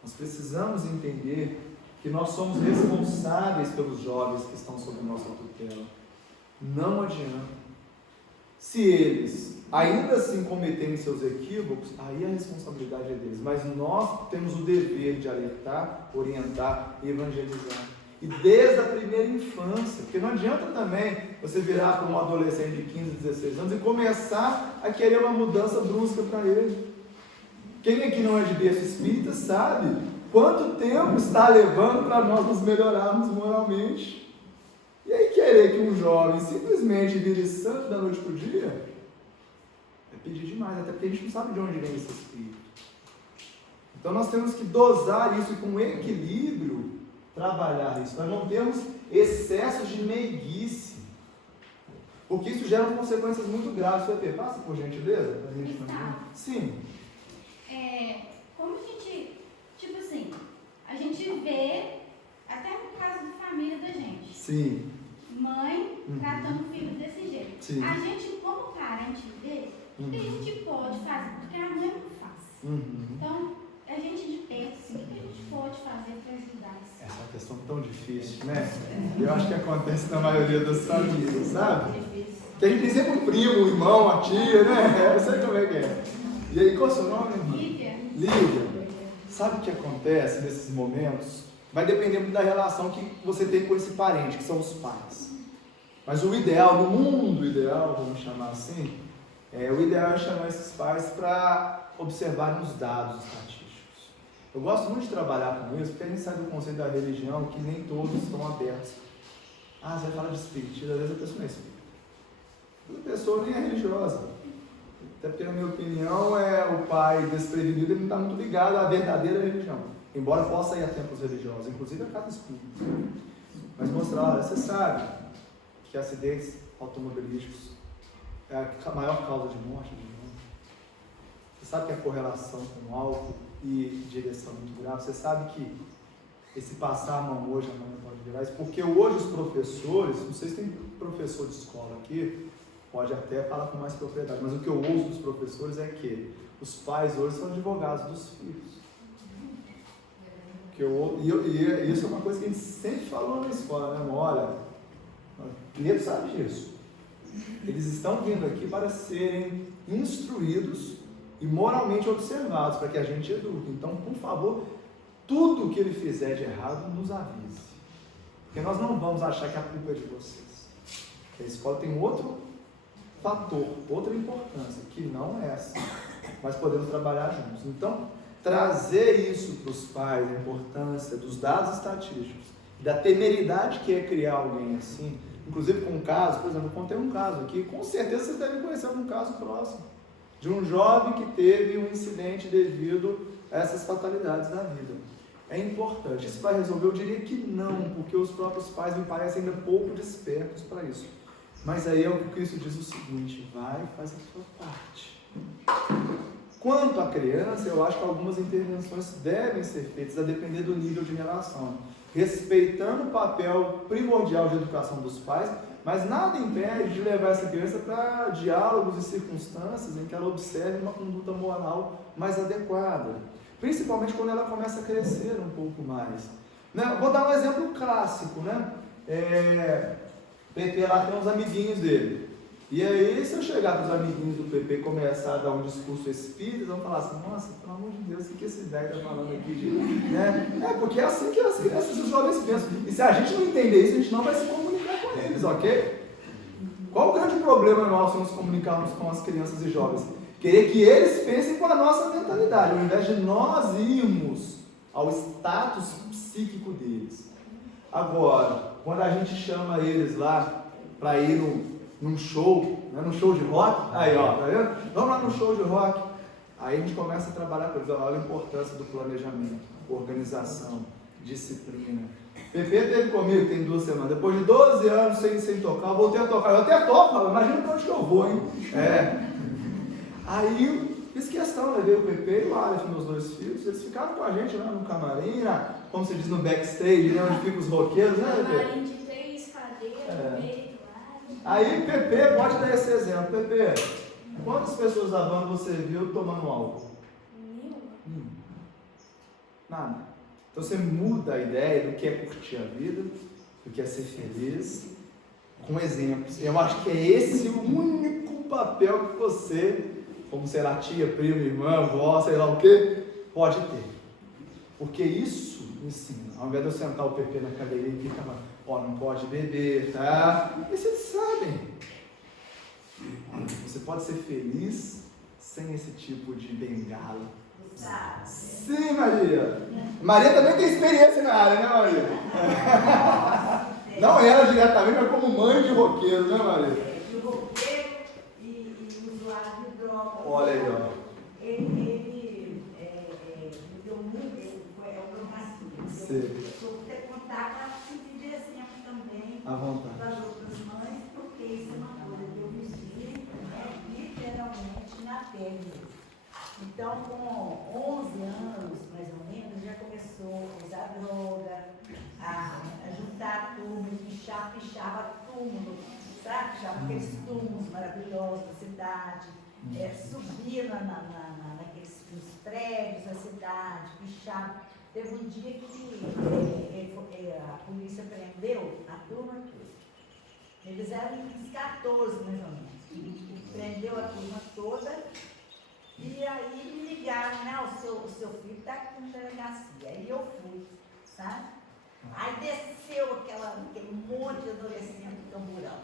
Nós precisamos entender que nós somos responsáveis pelos jovens que estão sob nossa tutela. Não adianta. Se eles ainda assim cometerem seus equívocos, aí a responsabilidade é deles. Mas nós temos o dever de alertar, orientar e evangelizar. E desde a primeira infância, porque não adianta também você virar para um adolescente de 15, 16 anos e começar a querer uma mudança brusca para ele. Quem aqui não é de berço espírita sabe quanto tempo está levando para nós nos melhorarmos moralmente. E aí querer que um jovem simplesmente vire santo da noite para o dia é pedir demais, até porque a gente não sabe de onde vem esse espírito. Então nós temos que dosar isso e com equilíbrio trabalhar isso. Nós não temos excessos de meiguice, porque isso gera consequências muito graves. Você passa por gentileza? Pra gente sim. Como a gente, tipo assim, a gente vê, até no caso de família da gente. Sim. Mãe tratando o filho desse jeito. Sim. A gente, como parente vê, o que a gente pode fazer? Porque a mãe não faz. Então, a gente de perto, assim, o que a gente pode fazer para ajudar isso? Essa é uma questão tão difícil, né? Eu acho que acontece na maioria das famílias, sabe? Que a gente tem sempre um primo, um irmão, uma tia, né? Eu sei como é que é. E aí, qual é o seu nome, irmã? Lívia. Sabe o que acontece nesses momentos? Vai depender muito da relação que você tem com esse parente, que são os pais. Mas o ideal, no mundo ideal, vamos chamar assim, o ideal é chamar esses pais para observarem os dados estatísticos. Eu gosto muito de trabalhar com isso, porque a gente sabe do conceito da religião que nem todos estão abertos. Você vai falar de espiritismo, às vezes a pessoa não é espírita. A pessoa nem é religiosa. Até porque, na minha opinião, o pai desprevenido, ele não está muito ligado à verdadeira religião. Embora possa ir a templos religiosos, inclusive a casa espírita. Mas mostrar, olha, você sabe que acidentes automobilísticos é a maior causa de morte do mundo. sabe que a correlação com álcool e direção é muito grave. Você sabe que esse passar a mão hoje, amanhã pode virar isso, porque hoje os professores, não sei se tem professor de escola aqui, pode até falar com mais propriedade, mas o que eu ouço dos professores é que os pais hoje são advogados dos filhos. E isso é uma coisa que a gente sempre falou na escola, né? Olha, Pedro sabe disso. Eles estão vindo aqui para serem instruídos e moralmente observados, para que a gente eduque. Então, por favor, tudo que ele fizer de errado, nos avise. Porque nós não vamos achar que a culpa é de vocês. Porque a escola tem outro fator, outra importância, que não é essa. Mas podemos trabalhar juntos. Então, trazer isso para os pais, a importância dos dados estatísticos, da temeridade que é criar alguém assim, inclusive com um caso, por exemplo, eu contei um caso aqui, com certeza vocês devem conhecer um caso próximo, de um jovem que teve um incidente devido a essas fatalidades da vida. É importante. Isso vai resolver? Eu diria que não, porque os próprios pais me parecem ainda pouco despertos para isso. Mas aí é o que Cristo diz o seguinte: vai e faz a sua parte. Quanto à criança, eu acho que algumas intervenções devem ser feitas a depender do nível de relação, respeitando o papel primordial de educação dos pais, mas nada impede de levar essa criança para diálogos e circunstâncias em que ela observe uma conduta moral mais adequada, principalmente quando ela começa a crescer um pouco mais. Né? Vou dar um exemplo clássico, né? PP lá tem uns amiguinhos dele. E aí, se eu chegar para os amiguinhos do PP e começar a dar um discurso espírita, eles vão falar assim: nossa, pelo amor de Deus, o que esse velho está falando aqui? Né? Porque é assim que as crianças e os jovens pensam. E se a gente não entender isso, a gente não vai se comunicar com eles, ok? Qual o grande problema nosso em nos comunicarmos com as crianças e jovens? Querer que eles pensem com a nossa mentalidade, ao invés de nós irmos ao status psíquico deles. Agora, quando a gente chama eles lá para ir num show, né, num show de rock, aí ó, tá vendo? Vamos lá no show de rock. Aí a gente começa a trabalhar com eles, olha a importância do planejamento, organização, disciplina. PP teve comigo, tem 2 semanas, depois de 12 anos sem tocar, eu voltei a tocar, eu até toco, imagina para onde que eu vou, hein? Aí fiz questão, levei o PP e o Aleph, meus 2 filhos, eles ficaram com a gente lá no camarim, como se diz, no backstage, né, onde ficam os roqueiros, né, PP? Camarim de 3 cadeiras, no meio. Aí, PP, pode dar esse exemplo. PP, quantas pessoas da banda você viu tomando álcool? 1000. Nada. Então você muda a ideia do que é curtir a vida, do que é ser feliz, com exemplos. Eu acho que é esse o único papel que você, como sei lá, tia, prima, irmã, avó, sei lá o que, pode ter. Porque isso ensina. Ao invés de eu sentar o PP na cadeirinha e ficar, ó, não pode beber, tá? E vocês sabem. Você pode ser feliz sem esse tipo de bengala. Sim, Maria. Maria também tem experiência na área, né, Maria? Não ela diretamente, mas como mãe de roqueiro, né, Maria? De roqueiro e usuário de droga. Olha aí, ó. Ele me deu muito, é o que eu nasci. Eu vou ter contato para pedir exemplo também À vontade. para as outras mães, porque isso é uma coisa que eu vivi literalmente na pele. Então, com 11 anos, mais ou menos, já começou a usar droga, a juntar túmulo, pichava túmulo, sabe? Pichava aqueles túmulos maravilhosos da cidade, subia nos prédios da cidade, pichava. Teve um dia que a polícia prendeu a turma toda. Eles eram uns 14, mais ou menos. Prendeu a turma toda. E aí me ligaram, né? O seu filho está aqui na delegacia. Aí eu fui, sabe? Aí desceu aquele monte de adolescente do camburão.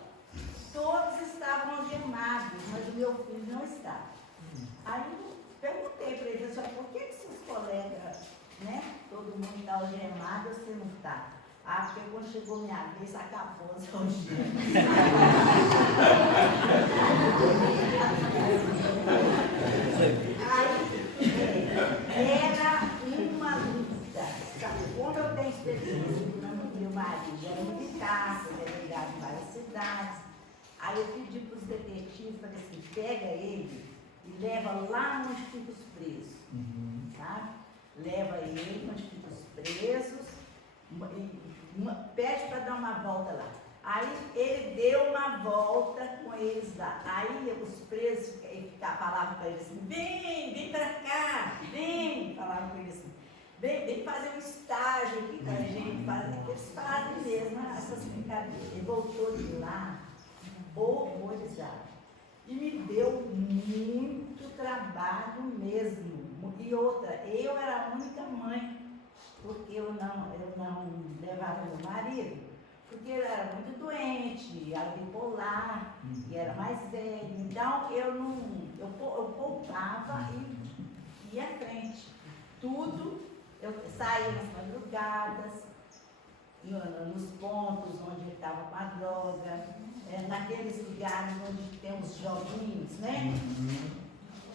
Todos estavam algemados, mas o meu filho não estava. Aí eu perguntei para ele, por que seus colegas, né? Todo mundo está algemado e você não está? Ah, porque quando chegou minha vez, acabou as algemas. Era uma luta, sabe? Como eu tenho experiência com meu marido, era militar, foi delegado em várias cidades. Aí eu pedi para os detetives, falei assim, pega ele e e leva lá onde ficam os presos, sabe? Leva ele onde ficam os presos, pede para dar uma volta lá. Aí ele deu uma volta com eles lá. Aí os presos falavam para ele assim, vem para cá, vem, falavam para ele assim, vem fazer um estágio aqui com a gente, eles fazem mesmo essas brincadeiras. Ele voltou de lá, horrorizado. E me deu muito trabalho mesmo. E outra, eu era a única mãe, porque eu não levava meu marido, porque ele era muito doente, era bipolar, e era mais velho. Então eu poupava e ia à frente. Tudo, eu saía nas madrugadas, nos pontos onde ele estava com a droga, naqueles lugares onde tem os joguinhos, né?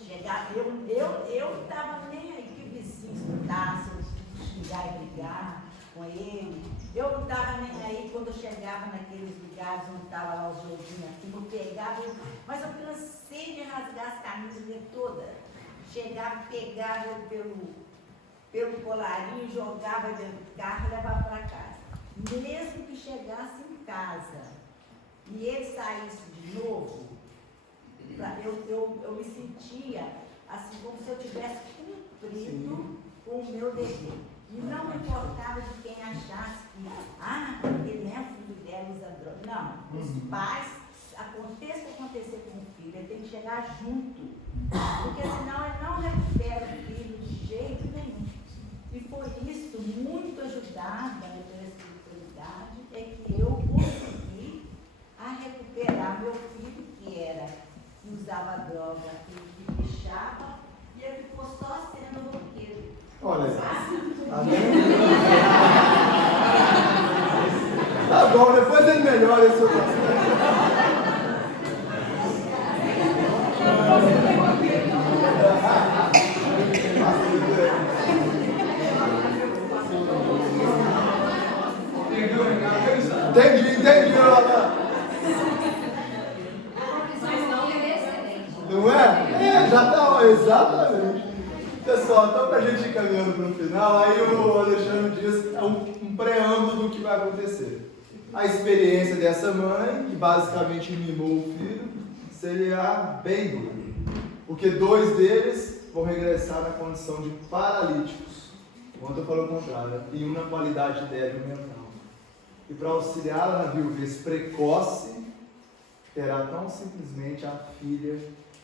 Chegava, eu estava nem aí que o vizinho escutasse, eu xingar e brigar com ele. Eu não estava nem aí quando eu chegava naqueles lugares onde estava lá os joguinhos assim, eu pegava, mas eu cansei de rasgar as camisas dele toda. Chegava, pegava pelo colarinho, jogava dentro do carro e levava para casa. Mesmo que chegasse em casa e ele saísse de novo, eu me sentia assim como se eu tivesse cumprido com o meu dever. E não me importava de quem achasse que, ele é o filho dela, usa droga. Não, os pais, aconteça o que acontecer com o filho, ele tem que chegar junto. Porque senão ele não recupera o filho de jeito nenhum. E por isso, muito ajudada pela espiritualidade, é que eu consegui recuperar meu filho, que usava droga, que pichava, e ele ficou só sendo roqueiro. Olha, tá bom, depois ele melhora esse outro Entendi, Mas não é excelente. não é? Já tá, exatamente. Pessoal, então pra gente ir caminhando para o final, aí o Alexandre diz um preâmbulo do que vai acontecer. A experiência dessa mãe, que basicamente mimou o filho, seria bem dura. Porque 2 deles vão regressar na condição de paralíticos, enquanto eu falo o contrário, e um na qualidade débil mental. E para auxiliá-la na viuvez precoce, terá tão simplesmente a filha,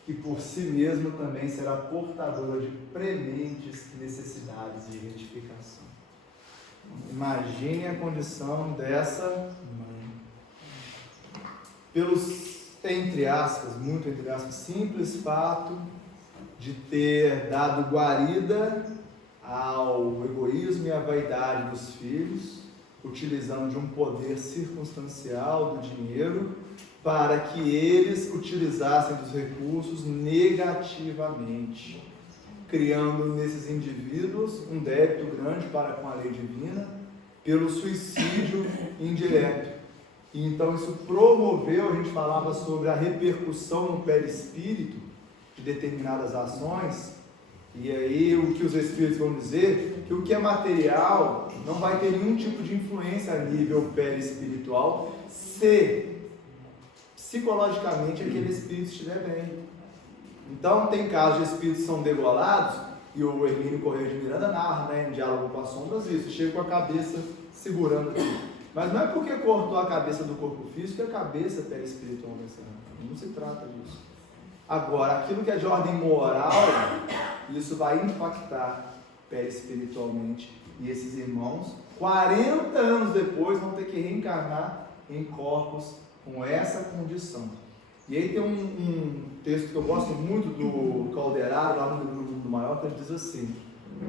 que por si mesma também será portadora de prementes necessidades de identificação. Imagine a condição dessa mãe. Pelos, entre aspas, muito entre aspas, simples fato de ter dado guarida ao egoísmo e à vaidade dos filhos, utilizando de um poder circunstancial do dinheiro, para que eles utilizassem dos recursos negativamente, criando nesses indivíduos um débito grande para com a lei divina, pelo suicídio indireto. E então isso promoveu, a gente falava sobre a repercussão no perispírito de determinadas ações, e aí o que os espíritos vão dizer, que o que é material não vai ter nenhum tipo de influência a nível perispiritual, se psicologicamente aquele espírito estiver bem. Então tem casos de espíritos que são degolados, e o Hermínio Correia de Miranda narra, né, em Diálogo com as Sombras, isso, chega com a cabeça segurando aqui. Mas não é porque cortou a cabeça do corpo físico que a cabeça perispiritual vai ser arrancada. Não se trata disso. Agora, aquilo que é de ordem moral, isso vai impactar perispiritualmente. E esses irmãos, 40 anos depois, vão ter que reencarnar em corpos com essa condição. E aí tem um texto que eu gosto muito do Calderaro, lá no Mundo Maior, que ele diz assim: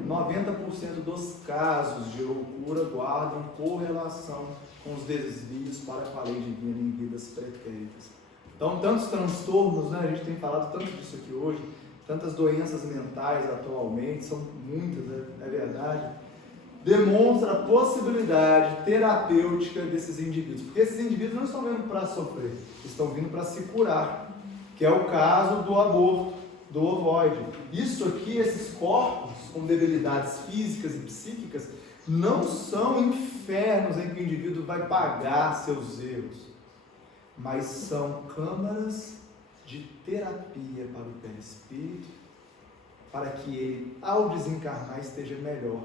90% dos casos de loucura guardam correlação com os desvios para com a lei divina em vidas pretéritas. Então, tantos transtornos, né? A gente tem falado tanto disso aqui hoje, tantas doenças mentais atualmente, são muitas, né? É verdade. Demonstra a possibilidade terapêutica desses indivíduos, porque esses indivíduos não estão vindo para sofrer, estão vindo para se curar, que é o caso do aborto. do ovoide. Isso aqui, esses corpos com debilidades físicas e psíquicas, não são infernos em que o indivíduo vai pagar seus erros, mas são câmaras de terapia para o perispírito, para que ele, ao desencarnar, esteja melhor.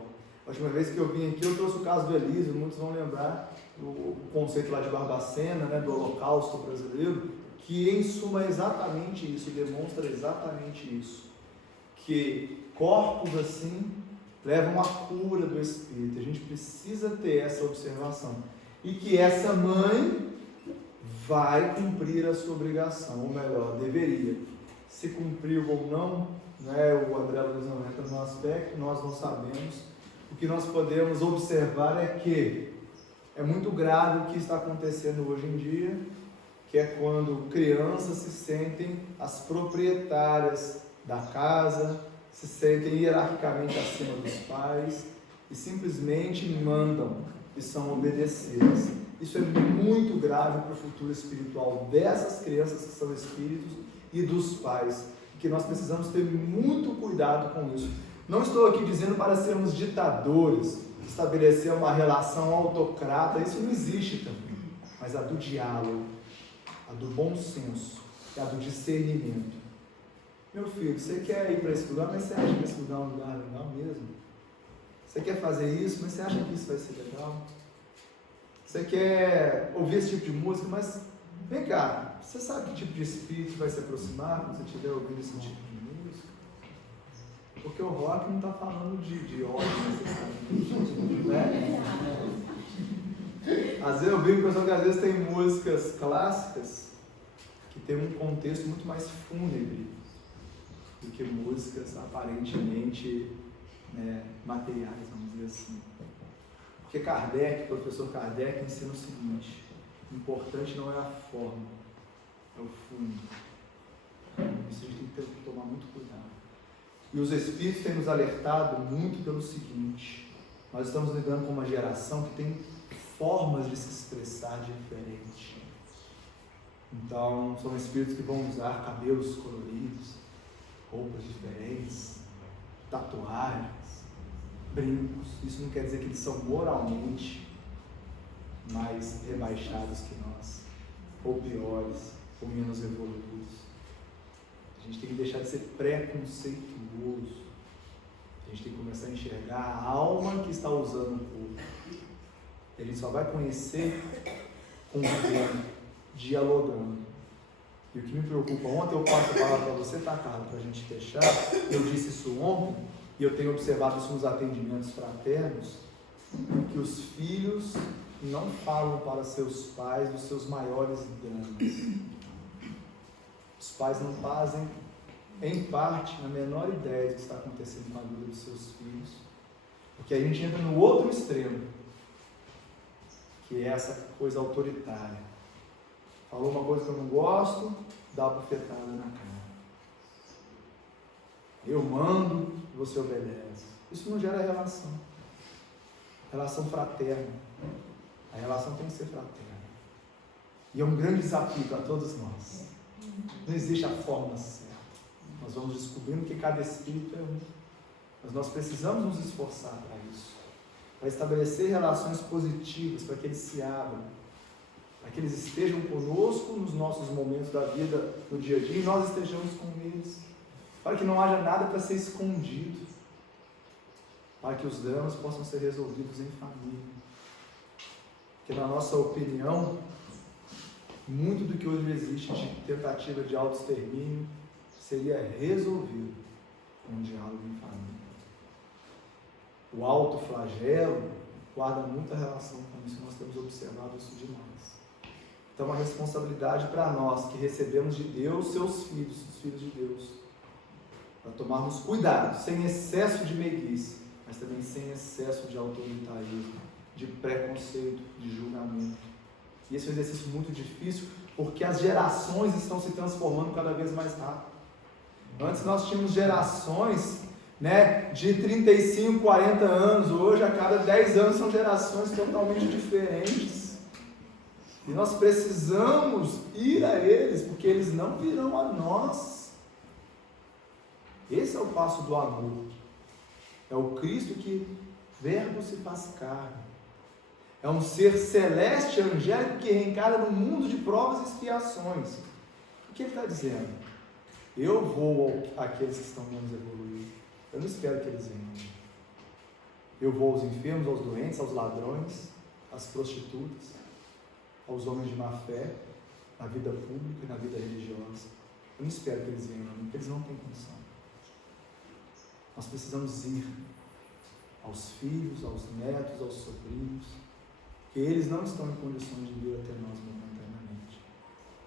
A última vez que eu vim aqui, eu trouxe o caso do Elísio, muitos vão lembrar o conceito lá de Barbacena, né, do Holocausto brasileiro, que em suma é exatamente isso, demonstra exatamente isso, que corpos assim levam à cura do espírito. A gente precisa ter essa observação, e que essa mãe vai cumprir a sua obrigação, ou melhor, deveria. Se cumpriu ou não, né, o André Luiz não entra no aspecto, nós não sabemos. O que nós podemos observar é que é muito grave o que está acontecendo hoje em dia, que é quando crianças se sentem as proprietárias da casa, se sentem hierarquicamente acima dos pais e simplesmente mandam e são obedecidas. Isso é muito grave para o futuro espiritual dessas crianças que são espíritos e dos pais, que nós precisamos ter muito cuidado com isso. Não estou aqui dizendo para sermos ditadores, estabelecer uma relação autocrata, isso não existe também, mas a do diálogo, a do bom senso, a do discernimento. Meu filho, você quer ir para esse lugar, mas você acha que esse lugar é um lugar legal mesmo? Você quer fazer isso, mas você acha que isso vai ser legal? Você quer ouvir esse tipo de música, mas vem cá, você sabe que tipo de espírito vai se aproximar quando você estiver ouvindo esse tipo de música? Porque o rock não está falando de ódio necessariamente, né? Às vezes eu brinco com pessoas que às vezes tem músicas clássicas que tem um contexto muito mais fúnebre do que músicas aparentemente, né, materiais, vamos dizer assim. Porque Kardec, o professor Kardec, ensina o seguinte: o importante não é a forma, é o fundo. Isso a gente tem que tomar muito cuidado. E os Espíritos têm nos alertado muito pelo seguinte: nós estamos lidando com uma geração que tem formas de se expressar diferente. Então, são Espíritos que vão usar cabelos coloridos, roupas diferentes, tatuagens, brincos. Isso não quer dizer que eles são moralmente mais rebaixados que nós, ou piores, ou menos evoluídos. A gente tem que deixar de ser preconceituoso. A gente tem que começar a enxergar a alma que está usando o corpo. A gente só vai conhecer convivendo, dialogando. E o que me preocupa, ontem eu passo a palavra para você, tá, Carla, para a gente fechar. Eu disse isso ontem, e eu tenho observado isso nos atendimentos fraternos, que os filhos não falam para seus pais dos seus maiores dramas. Os pais não fazem, em parte, a menor ideia do que está acontecendo com a vida dos seus filhos, porque aí a gente entra no outro extremo, que é essa coisa autoritária. Falou uma coisa que eu não gosto, dá uma bofetada na cara. Eu mando, você obedece. Isso não gera relação. Relação fraterna. A relação tem que ser fraterna. E é um grande desafio para todos nós. Não existe a fórmula certa. Nós vamos descobrindo que cada espírito é um. Mas nós precisamos nos esforçar para isso. Para estabelecer relações positivas, para que eles se abram. Para que eles estejam conosco nos nossos momentos da vida, no dia a dia, e nós estejamos com eles. Para que não haja nada para ser escondido. Para que os dramas possam ser resolvidos em família. Porque, na nossa opinião, muito do que hoje existe de tentativa de autoextermínio seria resolvido com um diálogo em família. O autoflagelo guarda muita relação com isso, nós temos observado isso demais. Então, uma responsabilidade para nós que recebemos de Deus seus filhos, os filhos de Deus, para tomarmos cuidado, sem excesso de meiguice, mas também sem excesso de autoritarismo, de preconceito, de julgamento. E esse é um exercício muito difícil, porque as gerações estão se transformando cada vez mais rápido. Antes nós tínhamos gerações, né, de 35, 40 anos, hoje a cada 10 anos são gerações totalmente diferentes. E nós precisamos ir a eles, porque eles não virão a nós. Esse é o passo do amor. É o Cristo que, verbo se faz carne. É um ser celeste, angélico, que reencarna no mundo de provas e expiações. O que ele está dizendo? Eu vou àqueles que estão menos evoluídos. Eu não espero que eles venham. Eu vou aos enfermos, aos doentes, aos ladrões, às prostitutas, aos homens de má fé, na vida pública e na vida religiosa. Eu não espero que eles venham, porque eles não têm condição. Nós precisamos ir aos filhos, aos netos, aos sobrinhos, que eles não estão em condições de vir até nós momentaneamente,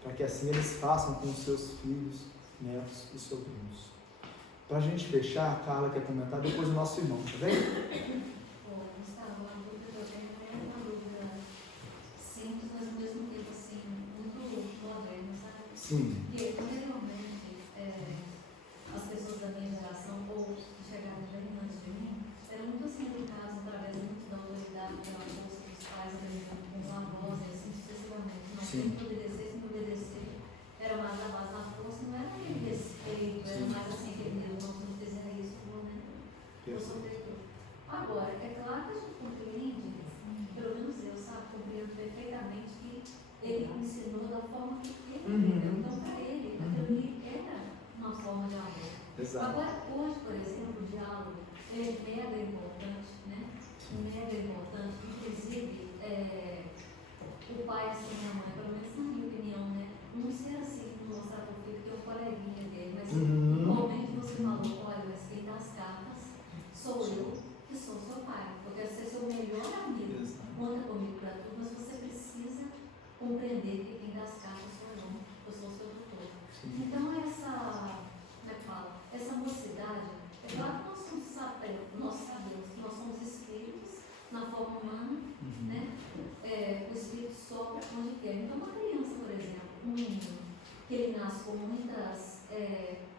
para que assim eles façam com os seus filhos, netos e sobrinhos. Para a gente fechar, a Carla quer comentar, depois o nosso irmão, tá bem? Gustavo, a dúvida que eu tenho é uma dúvida simples, mas ao mesmo tempo assim, muito moderna, sabe? Sim. Porque anteriormente, as pessoas da minha geração, ou que chegaram bem antes de mim, eram muito assim educados através muito da autoridade, pela força dos pais, com os avós, e assim sucessivamente. Nós temos que obedecer, sem obedecer. Era mais a base da força, não era aquele respeito, era mais assim, aquele Deus, vamos não fizer isso, né? Eu sou protetor. Agora, é claro que a gente compreende, pelo menos eu, sabe, compreendo perfeitamente que ele ensinou da forma que ele entendeu. Então, para ele, aquilo ali era uma forma de amor. Exato. Agora, hoje, por exemplo, o diálogo é mega importante, né? Mega importante. Inclusive, o pai, assim, a mãe, pelo menos na minha opinião, né? Não ser assim, mostrar para o filho que é um coleguinha dele, mas igualmente você falou, olha, mas quem dá as cartas sou eu, que sou seu pai. Eu quero ser seu melhor amigo. Conta comigo para tudo, mas você precisa compreender que quem dá as cartas sou eu sou seu tutor. Então, essa mocidade, é claro que nós sabemos que nós somos espíritos na forma humana, né? O espírito sopra onde quer. Então, uma criança, por exemplo, um menino, que ele nasce com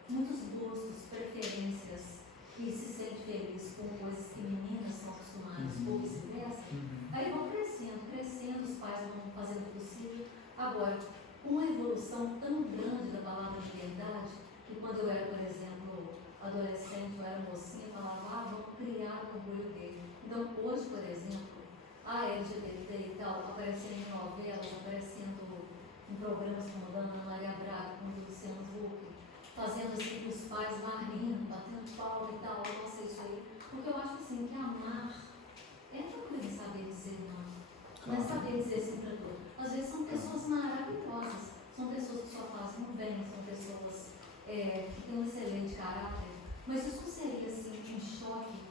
muitos gostos, preferências, e se sente feliz com coisas que meninas são acostumadas, ou vice-versa, aí vão crescendo, os pais vão fazendo o possível. Agora, uma evolução tão grande da palavra de verdade, que quando eu era, por exemplo, adolescente, eu era mocinha, falava, vamos criar o orgulho dele. Então, hoje, por exemplo, a LGBT e tal, aparecendo em novelas, aparecendo em programas como a Ana Maria Braga, como o Luciano Huck, fazendo assim com os pais marindo, batendo pau e tal, eu não sei isso aí. Porque eu acho assim, que amar é tranquilo saber dizer não. Não é saber dizer sim para tudo. Às vezes são pessoas maravilhosas, são pessoas que só fazem um bem, são pessoas que têm um excelente caráter, mas isso seria assim um choque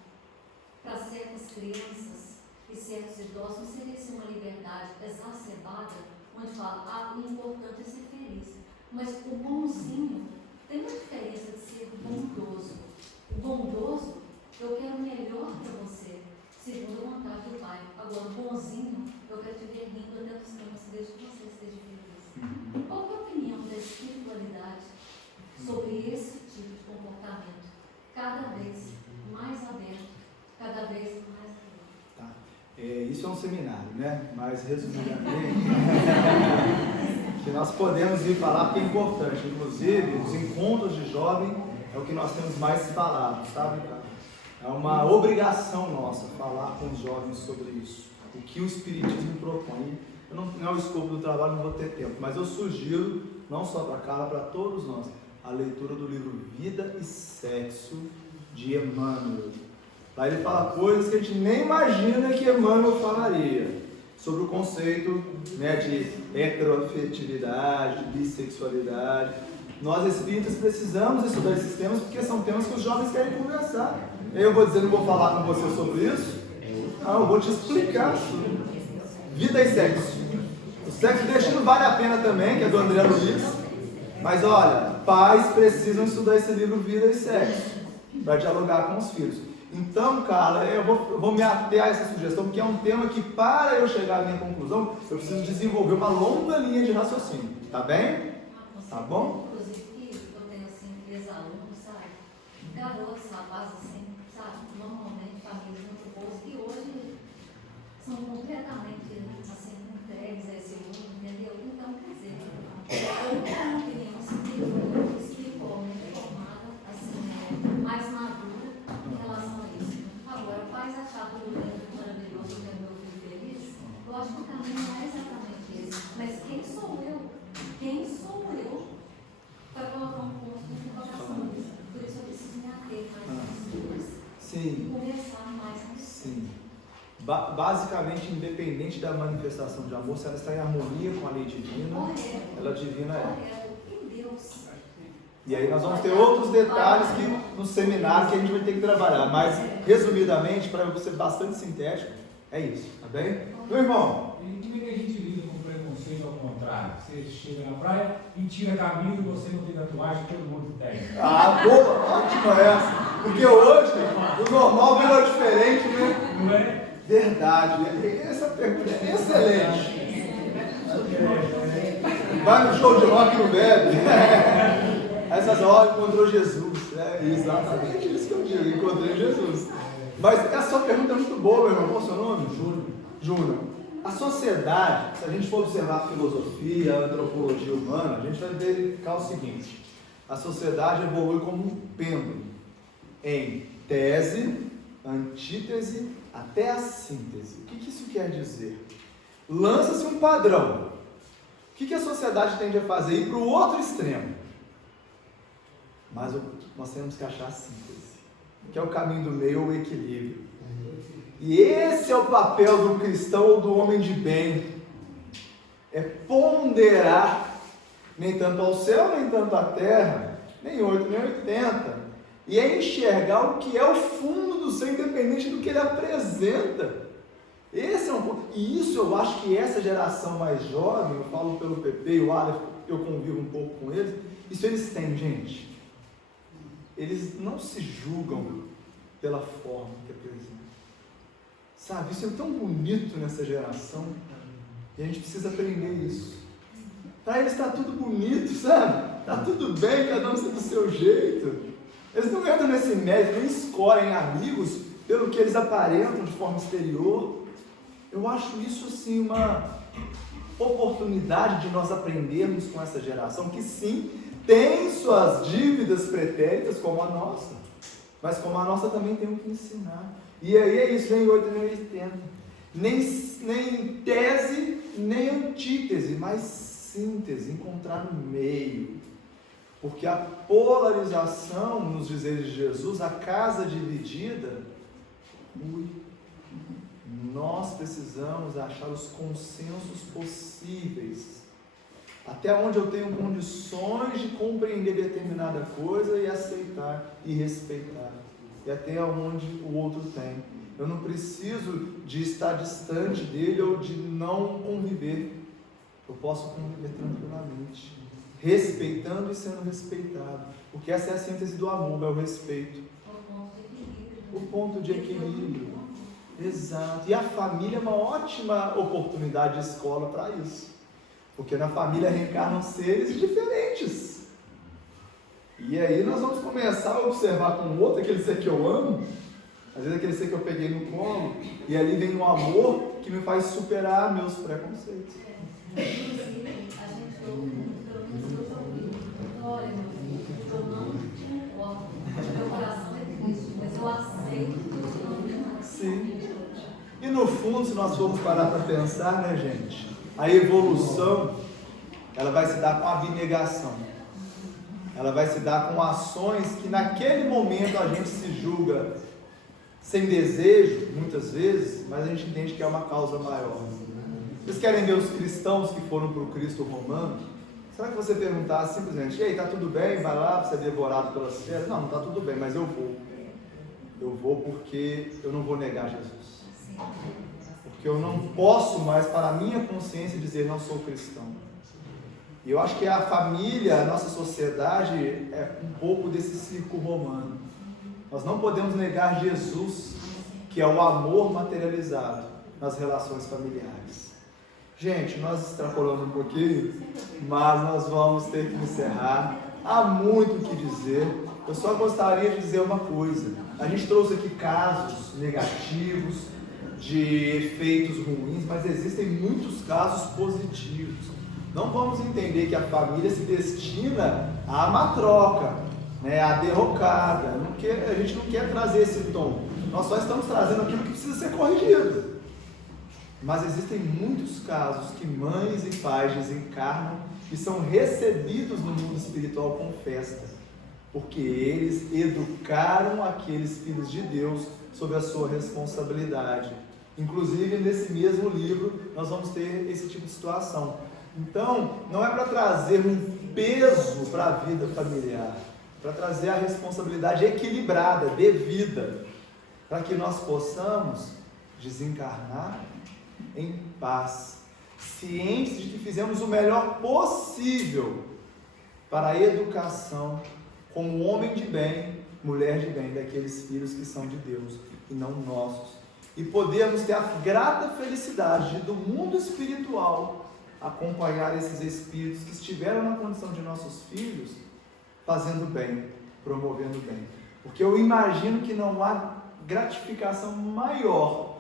para certas crianças e certos idosos, não seria assim uma liberdade exacerbada, onde fala, o importante é ser feliz. Mas o bonzinho tem uma diferença de ser bondoso. O bondoso, eu quero o melhor para você, segundo a vontade do Pai. Agora, o bonzinho, eu quero te ver rindo até dos tempos, desde que você esteja feliz. Qual é a opinião da espiritualidade sobre esse tipo de comportamento? Cada vez mais aberto, cada vez mais aberto. Tá. Isso é um seminário, né? Mas, resumidamente, que nós podemos ir falar porque é importante. Inclusive, os encontros de jovem é o que nós temos mais falado, sabe, cara? É uma obrigação nossa falar com os jovens sobre isso. O que o Espiritismo propõe. Não é o escopo do trabalho, não vou ter tempo, mas eu sugiro, não só para Carla, para todos nós, a leitura do livro Vida e Sexo, de Emmanuel. Lá ele fala coisas que a gente nem imagina que Emmanuel falaria, sobre o conceito, né, de heteroafetividade, bissexualidade. Nós espíritas precisamos estudar esses temas, porque são temas que os jovens querem conversar. Eu vou dizer, não vou falar com você sobre isso? Não, eu vou te explicar sobre vida e sexo. O sexo e destino vale a pena também, que é do André Luiz. Mas olha, pais precisam estudar esse livro Vida e Sexo, para dialogar com os filhos. Então, Carla, eu vou me ater a essa sugestão, porque é um tema que, para eu chegar à minha conclusão, eu preciso desenvolver uma longa linha de raciocínio. Tá bem? Tá bom? Inclusive, eu tenho assim, ex-alunos, sabe? Garotos, rapazes, assim, sabe? Normalmente, famílias muito boas, que hoje são completamente, assim, entregues a esse mundo, entendeu? Então, quer dizer, eu tenho uma opinião espiritualmente formada, assim, basicamente, independente da manifestação de amor, se ela está em harmonia com a lei divina, ela divina é. Correto. Em Deus. E aí nós vamos ter outros detalhes que no seminário que a gente vai ter que trabalhar. Mas, resumidamente, para eu ser bastante sintético, é isso, tá bem? Meu irmão. E como é que a gente lida com preconceito ao contrário? Você chega na praia e tira a camisa e você não tem tatuagem, todo mundo tem. Ah, boa, ótima essa. Porque hoje o normal virou diferente, né? Não é? Verdade. Essa pergunta é excelente. Vai no show de rock e não bebe. Aí você fala, encontrou Jesus. É exatamente isso que eu digo, encontrei Jesus. Mas essa sua pergunta é muito boa, meu irmão. Qual é o seu nome? Júnior. A sociedade, se a gente for observar a filosofia, a antropologia humana, a gente vai verificar o seguinte: a sociedade evolui como um pêndulo, em tese, antítese, até a síntese. O que isso quer dizer? Lança-se um padrão. O que a sociedade tende a fazer? Ir para o outro extremo. Mas nós temos que achar a síntese, que é o caminho do meio, o equilíbrio. E esse é o papel do cristão ou do homem de bem. É ponderar, nem tanto ao céu, nem tanto à terra, nem 8, nem 80. E é enxergar o que é o fundo do ser, independente do que ele apresenta. Esse é um ponto. E isso eu acho que essa geração mais jovem, eu falo pelo PP e o Aleph, eu convivo um pouco com eles, isso eles têm, gente. Eles não se julgam pela forma que apresentam. Sabe, isso é tão bonito nessa geração. E a gente precisa aprender isso. Para eles está tudo bonito, sabe? Está tudo bem, cada um do seu jeito. Eles não entram nesse mérito, nem escolhem amigos pelo que eles aparentam de forma exterior. Eu acho isso assim uma oportunidade de nós aprendermos com essa geração que sim, tem suas dívidas pretéritas como a nossa, mas como a nossa também tem o que ensinar. E aí é isso, nem 8 nem 80, nem tese, nem antítese, mas síntese, encontrar no meio. Porque a polarização nos dizeres de Jesus, a casa dividida, nós precisamos achar os consensos possíveis. Até onde eu tenho condições de compreender determinada coisa e aceitar e respeitar. E até onde o outro tem. Eu não preciso de estar distante dele ou de não conviver. Eu posso conviver tranquilamente, respeitando e sendo respeitado. Porque essa é a síntese do amor, é o respeito. O ponto de equilíbrio. Exato. E a família é uma ótima oportunidade de escola para isso. Porque na família reencarnam seres diferentes. E aí nós vamos começar a observar com o outro aquele ser que eu amo, às vezes aquele ser que eu peguei no colo, e ali vem um amor que me faz superar meus preconceitos. Inclusive, a gente pelo menos eu ouvi, olha meu filho, eu não concordo, meu coração é triste, mas eu aceito que eu não tenho. Sim. E no fundo, se nós formos parar para pensar, né, gente, a evolução, ela vai se dar com abnegação. Ela vai se dar com ações que naquele momento a gente se julga sem desejo, muitas vezes, mas a gente entende que é uma causa maior. Vocês querem ver os cristãos que foram para o Cristo romano? Será que você perguntar simplesmente, e aí, está tudo bem? Vai lá para ser devorado pelas feras? Não, não está tudo bem, mas eu vou. Eu vou porque eu não vou negar Jesus. Porque eu não posso mais, para a minha consciência, dizer não sou cristão. E eu acho que a família, a nossa sociedade, é um pouco desse círculo romano. Nós não podemos negar Jesus, que é o amor materializado nas relações familiares. Gente, nós extrapolamos um pouquinho, mas nós vamos ter que encerrar. Há muito o que dizer. Eu só gostaria de dizer uma coisa. A gente trouxe aqui casos negativos, de efeitos ruins, mas existem muitos casos positivos. Não vamos entender que a família se destina à matroca, né, à derrocada. A gente não quer trazer esse tom. Nós só estamos trazendo aquilo que precisa ser corrigido. Mas existem muitos casos que mães e pais desencarnam e são recebidos no mundo espiritual com festa, porque eles educaram aqueles filhos de Deus sob a sua responsabilidade. Inclusive, nesse mesmo livro, nós vamos ter esse tipo de situação. Então, não é para trazer um peso para a vida familiar, para trazer a responsabilidade equilibrada, devida, para que nós possamos desencarnar em paz, cientes de que fizemos o melhor possível para a educação como homem de bem, mulher de bem, daqueles filhos que são de Deus e não nossos. E podemos ter a grata felicidade de, do mundo espiritual, acompanhar esses espíritos que estiveram na condição de nossos filhos, fazendo bem, promovendo bem. Porque eu imagino que não há gratificação maior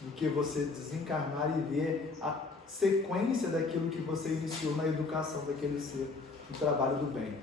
do que você desencarnar e ver a sequência daquilo que você iniciou na educação daquele ser, no trabalho do bem.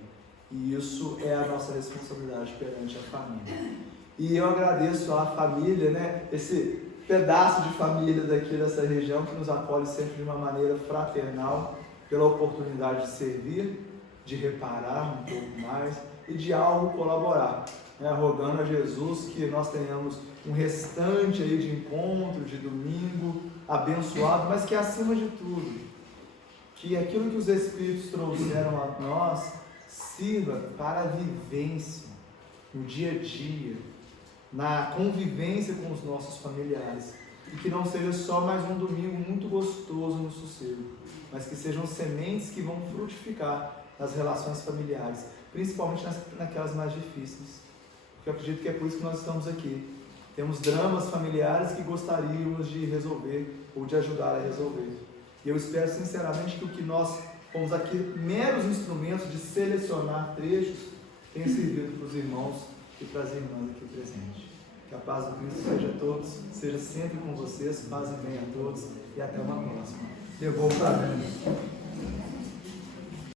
E isso é a nossa responsabilidade perante a família. E eu agradeço à família, né, esse pedaço de família daqui dessa região que nos acolhe sempre de uma maneira fraternal, pela oportunidade de servir, de reparar um pouco mais e de algo colaborar, né, rogando a Jesus que nós tenhamos um restante aí de encontro, de domingo abençoado, mas que acima de tudo, que aquilo que os Espíritos trouxeram a nós sirva para a vivência, no dia a dia, na convivência com os nossos familiares, e que não seja só mais um domingo muito gostoso no sossego, mas que sejam sementes que vão frutificar nas relações familiares, principalmente naquelas mais difíceis, porque eu acredito que é por isso que nós estamos aqui. Temos dramas familiares que gostaríamos de resolver ou de ajudar a resolver, e eu espero sinceramente que o que nós fomos aqui meros instrumentos de selecionar trechos tenha servido para os irmãos e para as irmãs aqui presentes. Que a paz do Cristo seja sempre com vocês, paz e bem a todos, e até uma próxima. Devolvo para a